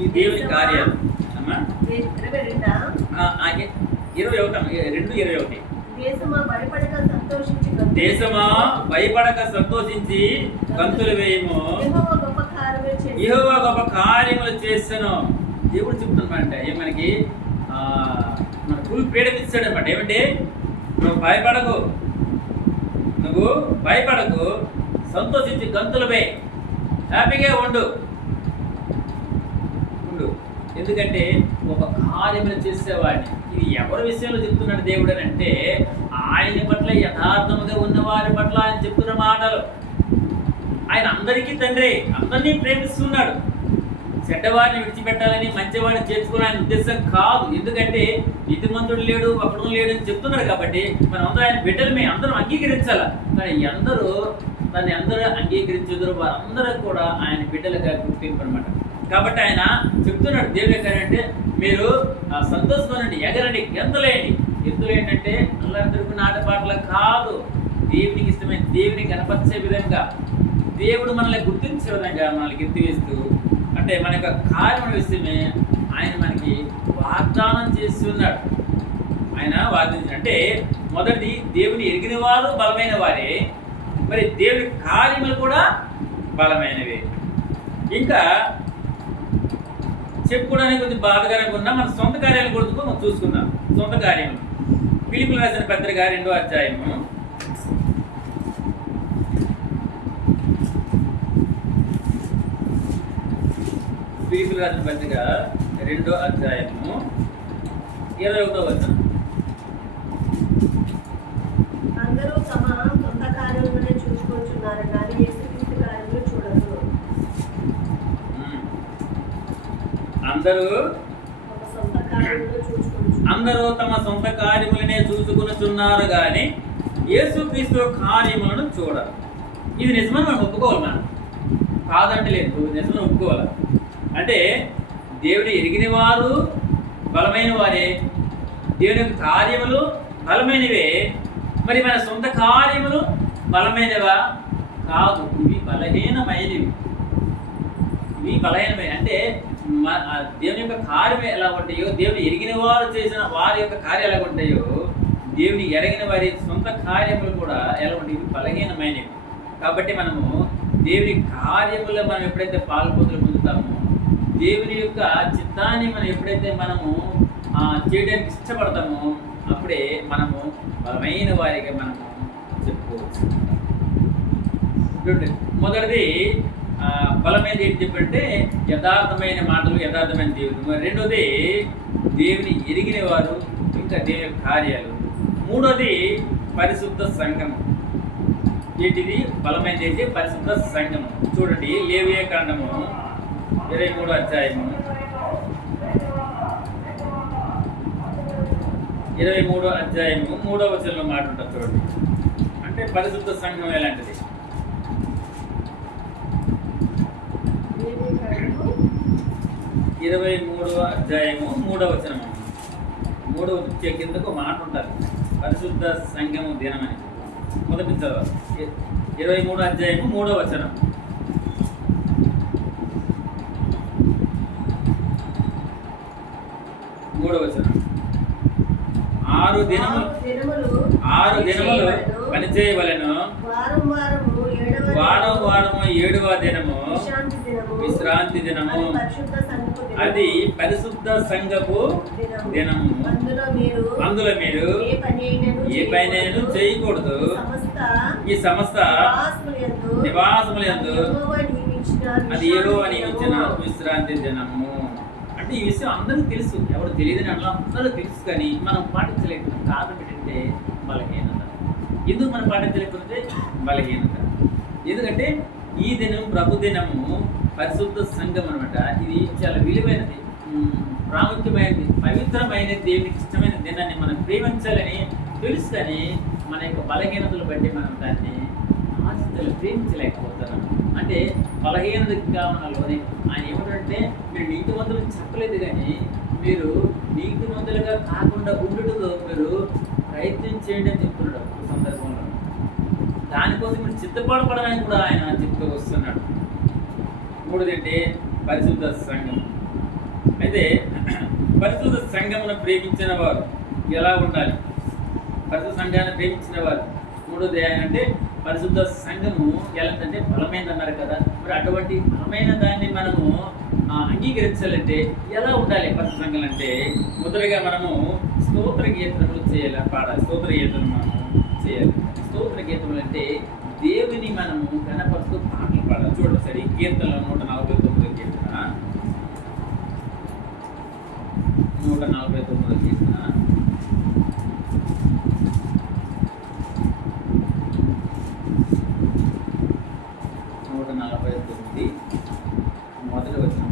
ఈ దేవుని కార్యాలు అమ్మా 2:21. దేశమా భయపడక సంతోషించి గంతులు వేయము, యెహోవా గొప్ప కార్యములు చేస్తాను. దేవుడు చెప్తున్నమాట మనకి మన ఫుల్ ఫ్రీడమ్ ఇస్తాడు అనమాట. ఏమంటే నువ్వు భయపడకు, సంతోషించి గంతులు వేయి, హ్యాపీగా ఉండు. ఎందుకంటే ఒక కార్యములు చేసేవాడిని. ఇది ఎవరి విషయంలో చెప్తున్నాడు దేవుడు అని అంటే ఆయన పట్ల యథార్థముగా ఉన్న వారి పట్ల ఆయన చెప్తున్న మాటలు. ఆయన అందరికీ తండ్రి, అందరినీ ప్రేమిస్తున్నాడు. చెడ్డవాడిని విడిచిపెట్టాలని మంచివాడిని చేర్చుకోవాలని ఉద్దేశం కాదు. ఎందుకంటే నీతిమంతుడు లేడు, ఒకడు లేడు అని చెప్తున్నారు కాబట్టి మనం అందరూ ఆయన బిడ్డలమే, అందరం అంగీకరించాలి. కానీ దాన్ని అందరూ అంగీకరించదురు, వారందరూ కూడా ఆయన బిడ్డలుగా గుర్తింపు అనమాట. కాబట్టి ఆయన చెప్తున్నాడు దేవుడు ఏంటంటే మీరు సంతోషండి, ఎగరండి, గెంతలేండి. గెంతులు ఏంటంటే అల్లరి తిరుగుతున్న ఆటపాటలు కాదు, దేవునికి ఇష్టమైన దేవుని కనపరిచే విధంగా, దేవుడు మనల్ని గుర్తించే విధంగా మనల్ని ఎత్తివేస్తూ, అంటే మన యొక్క కార్యం విషయమే ఆయన మనకి వాగ్దానం చేసి ఉన్నాడు. ఆయన వాగ్దానం అంటే మొదటి దేవుని ఎరిగిన వారు బలమైన వారే, మరి దేవుని కార్యములు కూడా బలమైనవి. ఇంకా చెప్పుకోవడానికి కొద్దిగా బాధకరంగా ఉన్నా మన సొంత కార్యాలు కూడా మనం చూసుకుందాం. సొంత కార్యములు ఫిలిప్పీయులకు రాసిన పత్రిక 2వ అధ్యాయము 2వ అధ్యాయము 21వ వచనం. అందరూ తమ సొంత కార్యములనే చూసుకొచ్చున్నారు కానీ యేసుక్రీస్తు కార్యములు చూడరు. అందరూ తమ సొంత కార్యములనే చూసుకొనుచున్నారు కానీ యేసుక్రీస్తు కార్యములను చూడరు. ఇది నిజమని మనం ఒప్పుకోవాలి. మనం కాదంటే లేదు, నిజమని ఒప్పుకోవాలి. అంటే దేవుని ఎరిగిన వారు బలమైన వారే, దేవుని యొక్క కార్యములు బలమైనవే. మరి మన సొంత కార్యములు బలమైనవా? కాదు, ఇవి బలహీనమైనవి. ఇవి బలహీనమైన అంటే దేవుని యొక్క కార్యం ఎలా ఉంటాయో, దేవుని ఎరిగిన వారు చేసిన వారి యొక్క కార్యాలు ఎలా ఉంటాయో, దేవుని ఎరగిన వారి సొంత కార్యములు కూడా ఎలా ఉంటాయి, ఇవి బలహీనమైనవి. కాబట్టి మనము దేవుని కార్యములో మనం ఎప్పుడైతే పాల్పొందులు పొందుతామో, దేవుని యొక్క చిత్తాన్ని మనం ఎప్పుడైతే మనము చేయడానికి ఇష్టపడతామో, అప్పుడే మనము బలమైన వారిగా మనము చెప్పుకోవచ్చు. మొదటిది బలమైనది ఏంటి చెప్పంటే యథార్థమైన మాటలు, యథార్థమైన దేవుడు. మరి రెండోది దేవుని ఎరిగిన వారు, ఇంకా దేవుని కార్యాలు. మూడోది పరిశుద్ధ సంఘము. ఏంటిది బలమైనది ఏంటి? పరిశుద్ధ సంఘము. చూడండి లేవియా కాండము 23వ అధ్యాయము 3వ వచనంలో మాట ఉంటుంది చూడండి. అంటే పరిశుద్ధ సంఘం ఎలాంటిది? 23వ అధ్యాయము 3వ వచనము. 3వ కిందకు మాట ఉంటుంది, పరిశుద్ధ సంఘము దినమని. మొదటి చదవాలి. 23వ అధ్యాయము 3వ వచనం. 3వ వచనం. 6 దినములు పని చేయవలెను, వారము 7వ దినము విశ్రాంతి దినము. అది పరిశుద్ధ సంఘపు దినము. అందులో మీరు ఏ పైనను చేయకూడదు. ఈ సమస్త నివాసములందు అది యెహోవా నియమించిన విశ్రాంతి దినము. అంటే ఈ విషయం అందరికీ తెలుసు, ఎవరు తెలియదని అట్లా అందరూ తెలుసు, కానీ మనం పాటించలేకపోతే కారణం ఏంటంటే బలహీనత. ఎందుకు మనం పాటించలేకపోతే బలహీనత? ఎందుకంటే ఈ దినం ప్రభు దినము, పరిశుద్ధ సంఘం అనమాట. ఇది చాలా విలువైనది, ప్రాముఖ్యమైనది, పవిత్రమైనది, దేవునికి ఇష్టమైన దినాన్ని మనం ప్రేమించాలని తెలుసు, కానీ మన యొక్క బలహీనతలు బట్టి మనం దాన్ని ఆశలు ప్రేమించలేకపోతున్నాం. అంటే బలహీనతగా మనలోనే ఆయన ఏమిటంటే మీరు నీతిమంతులు చెప్పలేదు, కానీ మీరు నీతిమంతులుగా కాకుండా ఉండుటకు మీరు ప్రయత్నం చేయండి అని చెప్తున్నాడు ఈ సందర్భంలో. దానికోసం మీరు చిత్తపడపడడానికి కూడా ఆయన చెప్తూ వస్తున్నాడు. మూడోదంటే పరిశుద్ధ సంఘం. అయితే పరిశుద్ధ సంఘమును ప్రేమించిన వారు ఎలా ఉండాలి? పరిశుద్ధ సంఘాన్ని ప్రేమించిన వారు మూడోది అంటే పరిశుద్ధ సంఘము ఎలాంటంటే బలమైనది అన్నారు కదా. మరి అటువంటి బలమైన దాన్ని మనము అంగీకరించాలంటే ఎలా ఉండాలి పరిశుద్ధ సంఘం అంటే? మొదటిగా మనము స్తోత్ర గీతములు చేయాలి, పాడాలి. స్తోత్ర గీతలు మనము చేయాలి. స్తోత్ర గీతములు అంటే దేవుని మనము కనపరుస్తూ పాటలు పాడాలి. చూడండి సరే, కీర్తనలో 149వ కీర్తన, 149వ కీర్తన 149 మొదటి వచనం.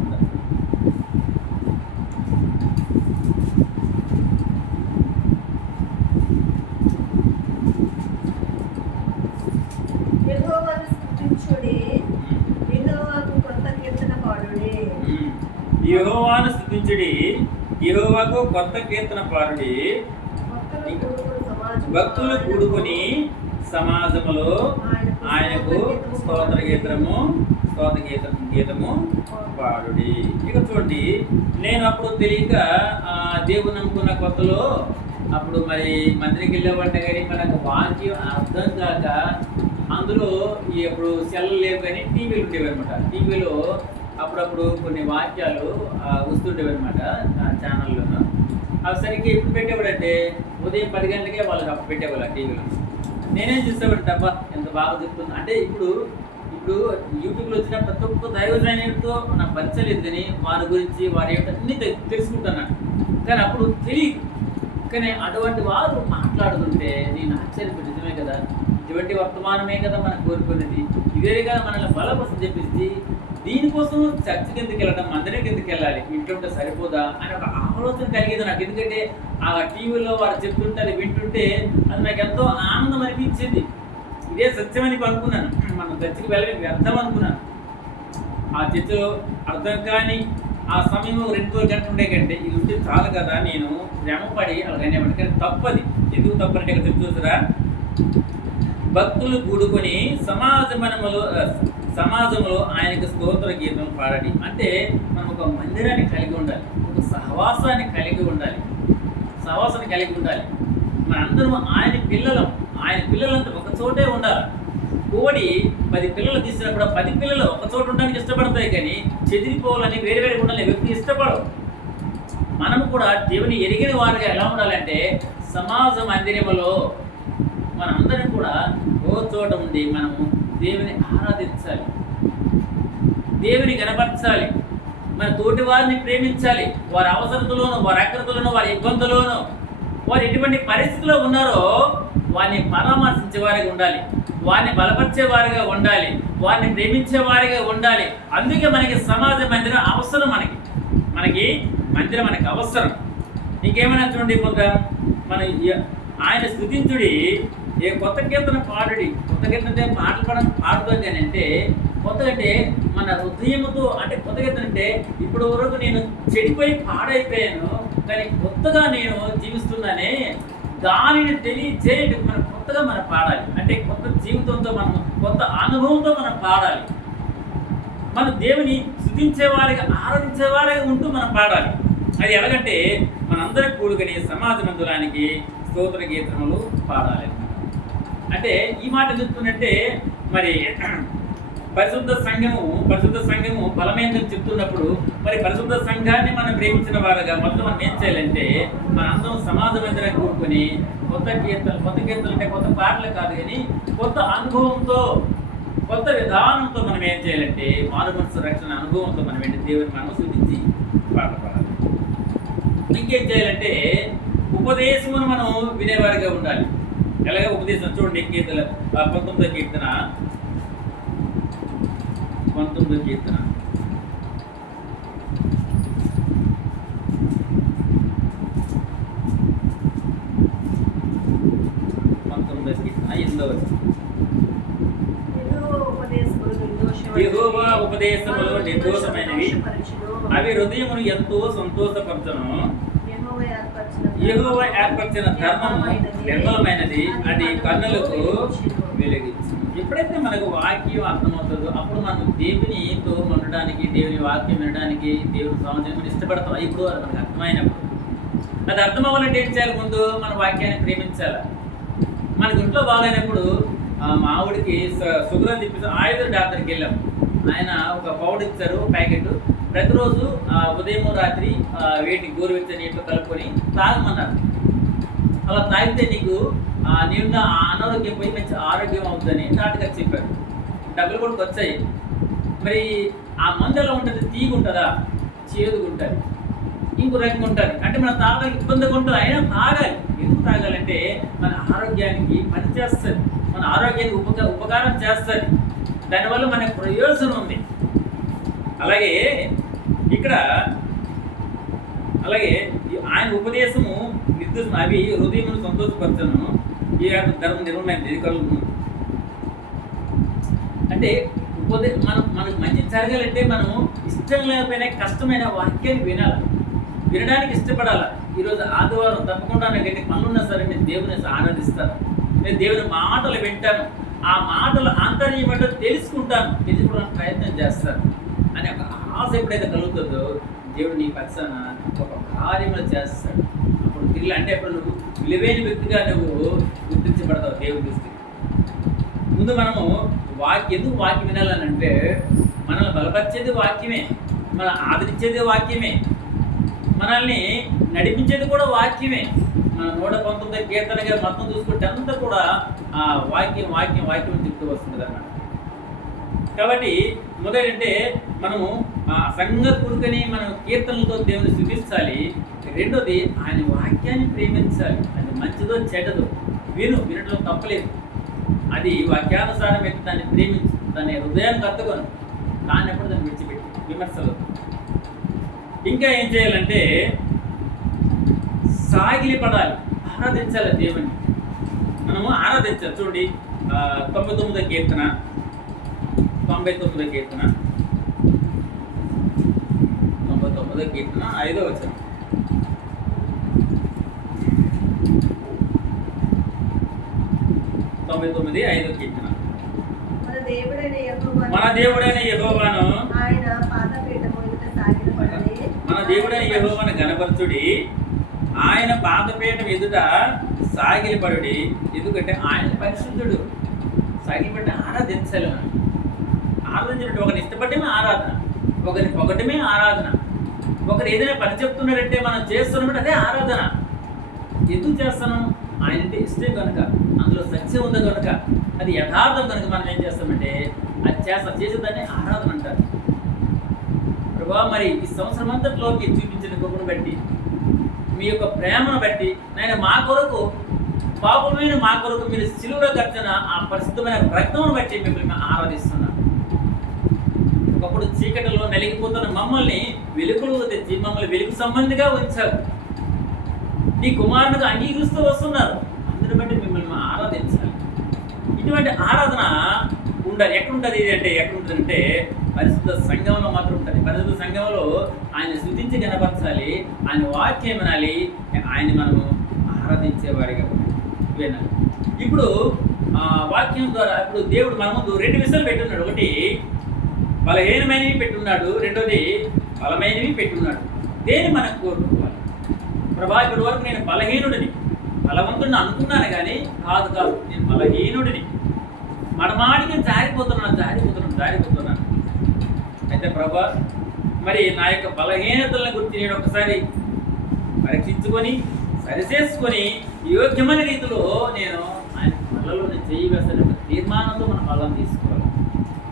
స్థుతించుడి, యెహోవాకు కొత్త కీర్తన పాడుడి. భక్తులు కూడుకొని సమాజములో ఆయనకు స్తోత్ర గీతము పాడుడి. ఇక చూడండి, నేను అప్పుడు తెలియక దేవుని నమ్ముకున్న కొత్తలో అప్పుడు మరి మందిరికి వెళ్ళేవాడిని కానీ మనకు వాక్యం అర్థం కాక అందులో అప్పుడు సెల్ లేవు కానీ టీవీలు ఉండేవి అనమాట. టీవీలో అప్పుడప్పుడు కొన్ని వాక్యాలు వస్తుండేవి అనమాట ఛానల్లోనూ. అవి సరిగ్గా ఎప్పుడు పెట్టేవాడంటే ఉదయం 10 గంటలకే వాళ్ళకి అప్పుడు పెట్టేవాళ్ళు ఆ టీవీలో. నేనేం చూసేవాడు, తప్ప ఎంత బాగా చెప్తున్నా అంటే ఇప్పుడు యూట్యూబ్లో వచ్చిన ప్రతి ఒక్క దైవజనుడితో నాకు పరిచయం లేదు కానీ వారి గురించి వారి అన్నీ తెలుసుకుంటున్నాను. కానీ అప్పుడు తెలియదు. కానీ అటువంటి వారు మాట్లాడుతుంటే నేను ఆశ్చర్యపడి, నిజమే కదా, ఇటువంటి వర్తమానమే కదా మనం కోరుకునేది, ఇదే కదా మనల్ని బలపసం చెప్పేసి దీనికోసం చర్చకి ఎందుకు వెళ్ళడం, మందిరానికి ఎందుకు వెళ్ళాలి, ఇంట్లో ఉంటే సరిపోదా అని ఒక ఆలోచన కలిగేది నాకు. ఎందుకంటే ఆ టీవీలో వారు చెప్తుంటే అది వింటుంటే అది నాకు ఎంతో ఆనందం అనిపించింది. ఇదే సత్యమని అనుకున్నాను. మనం చర్చకి వెళ్ళని వ్యర్థం అనుకున్నాను. ఆ చర్చలో అర్థం కానీ ఆ సమయం 2 గంటలు ఉండే కంటే ఇది ఉంటే చాలు కదా, నేను శ్రమపడి అలాగనే కానీ తప్పది. ఎందుకు తప్పంటే ఇక్కడ చెప్తుందిరా, భక్తులు కూడుకొని సమాజంలో ఆయనకు స్తోత్ర గీతం పాడడి. అంటే మనం ఒక మందిరాన్ని కలిగి ఉండాలి, ఒక సహవాసాన్ని కలిగి ఉండాలి. మనందరం ఆయన పిల్లలంతా ఒక చోటే ఉండాలి. కోడి 10 పిల్లలు తీసినప్పుడు 10 పిల్లలు ఒక చోట ఉండడానికి ఇష్టపడతాయి కానీ చెదిరిపోవాలని వేరే ఉండాలని వ్యక్తి ఇష్టపడవు. మనం కూడా దేవుని ఎరిగిన వారుగా ఎలా ఉండాలంటే సమాజ మందిరములో మనందరం కూడా ఓ చోట ఉండి మనము దేవుని ఆరాధించాలి, దేవుని కనపరచాలి, మన తోటి వారిని ప్రేమించాలి. వారి అవసరతలోనూ, వారి అక్రతలోనూ, వారి ఇబ్బందులోనూ, వారు ఎటువంటి పరిస్థితిలో ఉన్నారో వారిని పరామర్శించే వారిగా ఉండాలి, వారిని బలపరిచే వారిగా ఉండాలి, వారిని ప్రేమించే వారిగా ఉండాలి. అందుకే మనకి సమాజ మందిరం అవసరం. మనకి మందిరం మనకి అవసరం. ఇంకేమైనా చూడండి, మన ఆయన స్తుతించుడి, కొత్త కీర్తన పాడుడి. కొత్త కీర్తన అంటే పాటలు పాడుతుంది అని అంటే కొత్తగా అంటే మన హృదయముతో, అంటే కొత్త కీర్తన అంటే ఇప్పుడు వరకు నేను చెడిపోయి పాడైపోయాను కానీ కొత్తగా నేను జీవిస్తున్నానే దానిని తెలియజేయడం మనం కొత్తగా మనం పాడాలి. అంటే కొత్త జీవితంతో మనం కొత్త అనుభవంతో మనం పాడాలి. మన దేవుని స్తుతించేవారిగా ఆరాధించేవారిగా ఉంటూ మనం పాడాలి. అది ఎలాగంటే మనందరికి కూడుకొని సమాజ మందిరానికి స్తోత్ర గీతములు పాడాలి. అంటే ఈ మాట చెప్తున్నట్టే మరి పరిశుద్ధ సంఘము బలమైందని చెప్తున్నప్పుడు మరి పరిశుద్ధ సంఘాన్ని మనం ప్రేమించిన వారుగా మొత్తం మనం ఏం చేయాలంటే మన అందరం సమాజ మందిరాన్ని కూడుకొని కొత్త కీర్తనలు అంటే కొత్త పాటలు కాదు కానీ కొత్త అనుభవంతో, కొత్త విధానంతో మనం ఏం చేయాలంటే మారు మనసు రక్షణ అనుభవంతో మనం ఏంటి దేవుని మనం స్తుతించి పాటలు పాడాలి. ఇంకేం చేయాలంటే ఉపదేశమును మనం వినేవారిగా ఉండాలి. ఎలాగ ఉపదేశం చూడండి, 19వ కీర్తన 19వ కీర్తన 8వ యెహోవా ఉపదేశములు నిర్దోషమైనవి, అవి హృదయమును ఎంతో సంతోషపరచును. యెహోవా ఏర్పరిచిన ధర్మము నిర్మలమైనది, అది కన్నులకు వెలిగించు. ఎప్పుడైతే మనకు వాక్యం అర్థమవుతుందో అప్పుడు మనం దేవునితో ఉండడానికి, దేవుని వాక్యం వినడానికి, దేవుని సమాజం ఇష్టపడతాం. ఇప్పుడు అది మనకు అర్థమైనప్పుడు, అది అర్థం అవ్వాలంటే ఏం చేయాలి? ముందు మన వాక్యాన్ని ప్రేమించాలి. మనకు ఇంట్లో బాగాలేనప్పుడు మా ఆవిడికి షుగర్ తెప్పించి ఆయుధ డాక్టర్కి వెళ్ళాం. ఆయన ఒక పౌడర్ ఇచ్చారు, ప్యాకెట్. ప్రతిరోజు ఉదయం రాత్రి వేటి గోరువెచ్చని నీటిలో కలుపుకొని తాగమన్నారు. అలా తాగితే నీకు నీళ్ళ అనారోగ్యం పోయి మంచి ఆరోగ్యం అవుతుందని డాక్టర్ గారు చెప్పారు. డబ్బులు కూడా వచ్చాయి. మరి ఆ మందు ఎలా ఉంటుంది? తీగి ఉంటుందా? చేదుగా ఉంటుంది, ఇంకో రకంగా ఉంటుంది. అంటే మనం తాగడానికి ఇబ్బందిగా ఉంటుంది, అయినా తాగాలి. ఎందుకు తాగాలంటే మన ఆరోగ్యానికి పనిచేస్తుంది, మన ఆరోగ్యానికి ఉపకారం చేస్తుంది, దానివల్ల మనకు ప్రయోజనం ఉంది. అలాగే ఇక్కడ ఆయన ఉపదేశము నిర్దేశం, అవి హృదయమును సంతోషపరచను, ఈ ధర్మ నిర్మలమైనది. అంటే మనకు మంచి జరగాలంటే మనం ఇష్టం లేకపోయినా కష్టమైన వాక్యాన్ని వినాలి. వినడానికి ఇష్టపడాలా. ఈరోజు ఆదివారం తప్పకుండా నాకు ఎన్ని పనులున్నా సరే నేను దేవుని ఆనందిస్తాను, నేను దేవుని మాటలు వింటాను, ఆ మాటలు ఆంతర్యం ఏంటో తెలుసుకుంటాను, తెలుసుకోవడానికి ప్రయత్నం చేస్తాను అని ఒక ఆశ ఎప్పుడైతే కలుగుతుందో దేవుడు నీ పక్షాన ఒక కార్యములు చేస్తాడు. అప్పుడు తిరిగి అంటే అప్పుడు నువ్వు విలువైన వ్యక్తిగా నువ్వు గుర్తించబడతావు దేవుడి దృష్టికి. ముందు మనము ఎందుకు వాక్యం వినాలని అంటే మనల్ని బలపరిచేది వాక్యమే, మన ఆదరించేది వాక్యమే, మనల్ని నడిపించేది కూడా వాక్యమే. మన 119 కీర్తనగా మొత్తం చూసుకుంటే అంతా కూడా ఆ వాక్యం వాక్యం వాక్యం చెప్తూ వస్తుంది అన్నమాట. కాబట్టి మొదటంటే మనము సంఘ కూడుకొని మనం కీర్తనలతో దేవుని స్తుతించాలి. రెండోది ఆయన వాక్యాన్ని ప్రేమించాలి. అది మంచిదో చెడ్డదో వినటం తప్పలేదు. అది వాక్యానుసారం అయితే దాన్ని ప్రేమించు, దాన్ని హృదయానికి అర్థగొను, దాన్ని ఎప్పుడు దాన్ని విడిచిపెట్టి విమర్శలు. ఇంకా ఏం చేయాలంటే సాగిలి పడాలి, ఆరాధించాలి దేవుని. మనము ఆరాధించాలి. చూడండి 99వ కీర్తన 99వ కీర్తన 5వ వచనం. కీర్తన. మన దేవుడైన యెహోవాను గణపరచుడి, ఆయన పాదపీఠం ఎదుట సాగిలిపడుడి. ఎందుకంటే ఆయన పరిశుద్ధుడు. సాగిలిపడి ఆరాధించాలి. ఆరాధించినట్టు ఒకరిని ఇష్టపడమే ఆరాధన, ఒకరిని పొగటమే ఆరాధన. ఒకరు ఏదైనా పని చెప్తున్నారంటే మనం చేస్తున్నామంటే అదే ఆరాధన. ఎందుకు చేస్తున్నాం? ఆయన అంటే ఇష్టం కనుక, అందులో సత్యం ఉంది కనుక, అది యథార్థం కనుక మనం ఏం చేస్తామంటే అది చేసేదాన్ని ఆరాధన అంటారు. ప్రభా, మరి ఈ సంవత్సరం అంతట్లో మీరు చూపించిన కృపను బట్టి, మీ యొక్క ప్రేమను బట్టి, నేను మా కొరకు పాపమైన మా కొరకు మీరు సిలువలో కట్టిన ఆ పరిశుద్ధమైన రక్తమును బట్టి మిమ్మల్ని ఆరాధిస్తున్నాను. ఒకప్పుడు చీకటిలో నలిగిపోతున్న మమ్మల్ని వెలుగులో తెచ్చి మమ్మల్ని వెలుగు సంబంధిగా ఉంచారు. నీ కుమారునిగా అంగీకరిస్తూ వస్తున్నారు. అందుని బట్టి మిమ్మల్ని ఆరాధించాలి. ఇటువంటి ఆరాధన ఉండాలి. ఎక్కడుంటుంది ఇది అంటే ఎక్కడుంటుందంటే పరిశుద్ధ సంఘంలో మాత్రం ఉంటుంది. పరిశుద్ధ సంఘంలో ఆయన స్తుతించి కనపరచాలి, ఆయన వాక్యం వినాలి, ఆయన మనము ఆరాధించేవారిగా వినాలి. ఇప్పుడు వాక్యం ద్వారా ఇప్పుడు దేవుడు మన ముందు 2 విషయాలు పెట్టున్నాడు. ఒకటి బలహీనమైనవి పెట్టున్నాడు, రెండోది బలమైనవి పెట్టున్నాడు. దేని మనం కోరుకోవాలి? ప్రభా, ఇప్పటి వరకు నేను బలహీనుడిని, బలవంతుడిని అనుకున్నాను కానీ కాదు, నేను బలహీనుడిని, మడమాడికి జారిపోతున్నాను. అయితే ప్రభా, మరి నా యొక్క బలహీనతలను గురించి నేను ఒకసారి పరీక్షించుకొని సరిచేసుకొని యోగ్యమైన రీతిలో నేను ఆయన బలలో చేయి వేస్తాను ఒక తీర్మానంతో మనం బలం తీసుకోవాలి.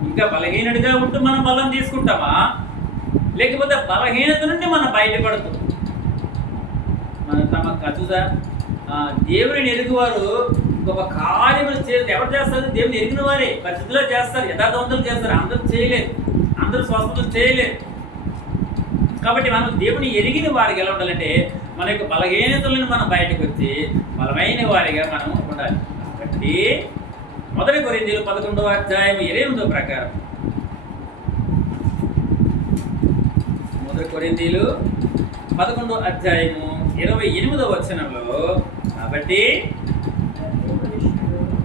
ఇంకా బలహీనుడిగా ఉంటూ మనం బలం తీసుకుంటామా, లేకపోతే బలహీనత నుండి మనం బయటపడుతూ మన తమ ఖర్చుదా దేవుని ఎరుగువారు గొప్ప కార్యములు ఎవరు చేస్తారు? దేవుని ఎరిగిన వారే పరిస్థితుల్లో చేస్తారు, యథార్థవంతులు చేస్తారు. అందరూ చేయలేరు, అందరూ స్వస్థతలు చేయలేరు. కాబట్టి మనం దేవుని ఎరిగిన వారికి ఎలా ఉండాలంటే మన యొక్క బలహీనతలను మనం బయటకు వచ్చి బలమైన వారిగా మనం ఉండాలి. కాబట్టి 1 కొరింథీయులు 11వ అధ్యాయం 28వ ప్రకారం 1 కొరింథీయులు 11వ అధ్యాయము 28వ వచనంలో, కాబట్టి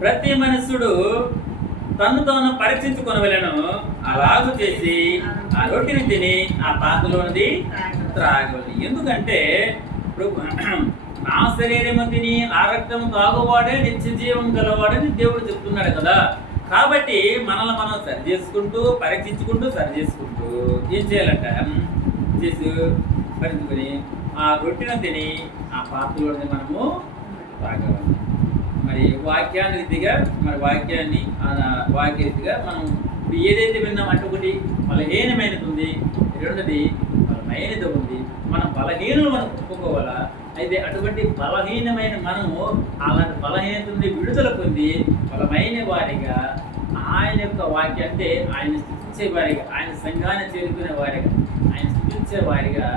ప్రతి మనుషుడు తను తాను పరీక్షించుకొనవలెను, అలాగూ చేసి ఆ రొట్టెని తిని ఆ పాత్రలోనిది త్రాగవలెను. ఎందుకంటే నా శరీరము తిని ఆ రక్తము తాగువాడే నిత్య జీవం గలవాడని దేవుడు చెప్తున్నాడు కదా. కాబట్టి మనల్ని మనం పరీక్షించుకుంటూ ఏం చేయాలంట? చేసి పరీక్షించుకొని ఆ రొట్టెను తిని ఆ పాత్రలోనిది మనము తాగవాలి. మరి వాక్యాన్ని రీతిగా వాక్య రీతిగా మనం ఇప్పుడు ఏదైతే విన్నాం అంటే ఒకటి బలహీనమైనది ఉంది, రెండోది బలమైనది ఉంది. మనం బలహీనలు మనం ఒప్పుకోవాలా? అయితే అటువంటి బలహీనమైన మనము అలాంటి బలహీనత నుండి విడుదల పొంది బలమైన వారిగా ఆయన యొక్క వాక్యం అంటే ఆయన స్తుతించే వారిగా, ఆయన సంఘాన్ని చేరుకునే వారిగా, ఆయన స్తుతించే వారిగా,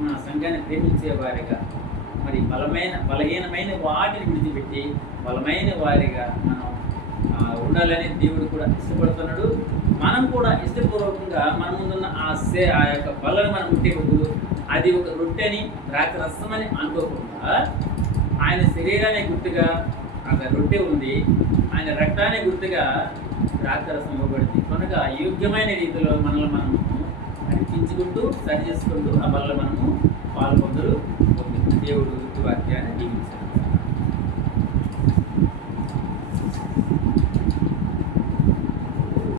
మన సంఘాన్ని ప్రేమించే వారిగా, మరి బలహీనమైన వాటిని విడిచిపెట్టి బలమైన వారిగా మనం ఉండాలని దేవుడు కూడా ఇష్టపడుతున్నాడు. మనం కూడా ఇష్టపూర్వకంగా మన ముందున్న ఆ యొక్క బలను మనం ముట్టేకొద్దు అది ఒక రొట్టెని ద్రాక్ష రసం అని అనుకోకుండా ఆయన శరీరాన్ని గుర్తుగా అక్కడ రొట్టె ఉంది, ఆయన రక్తాన్ని గుర్తుగా ద్రాక్ష రసం ఇవ్వబడింది కనుక యోగ్యమైన రీతిలో మనల్ని మనము నడిపించుకుంటూ సరి చేసుకుంటూ ఆ వల్ల మనము పాల్పొందరు దేవుడు వాక్యాన్ని దీవించారు.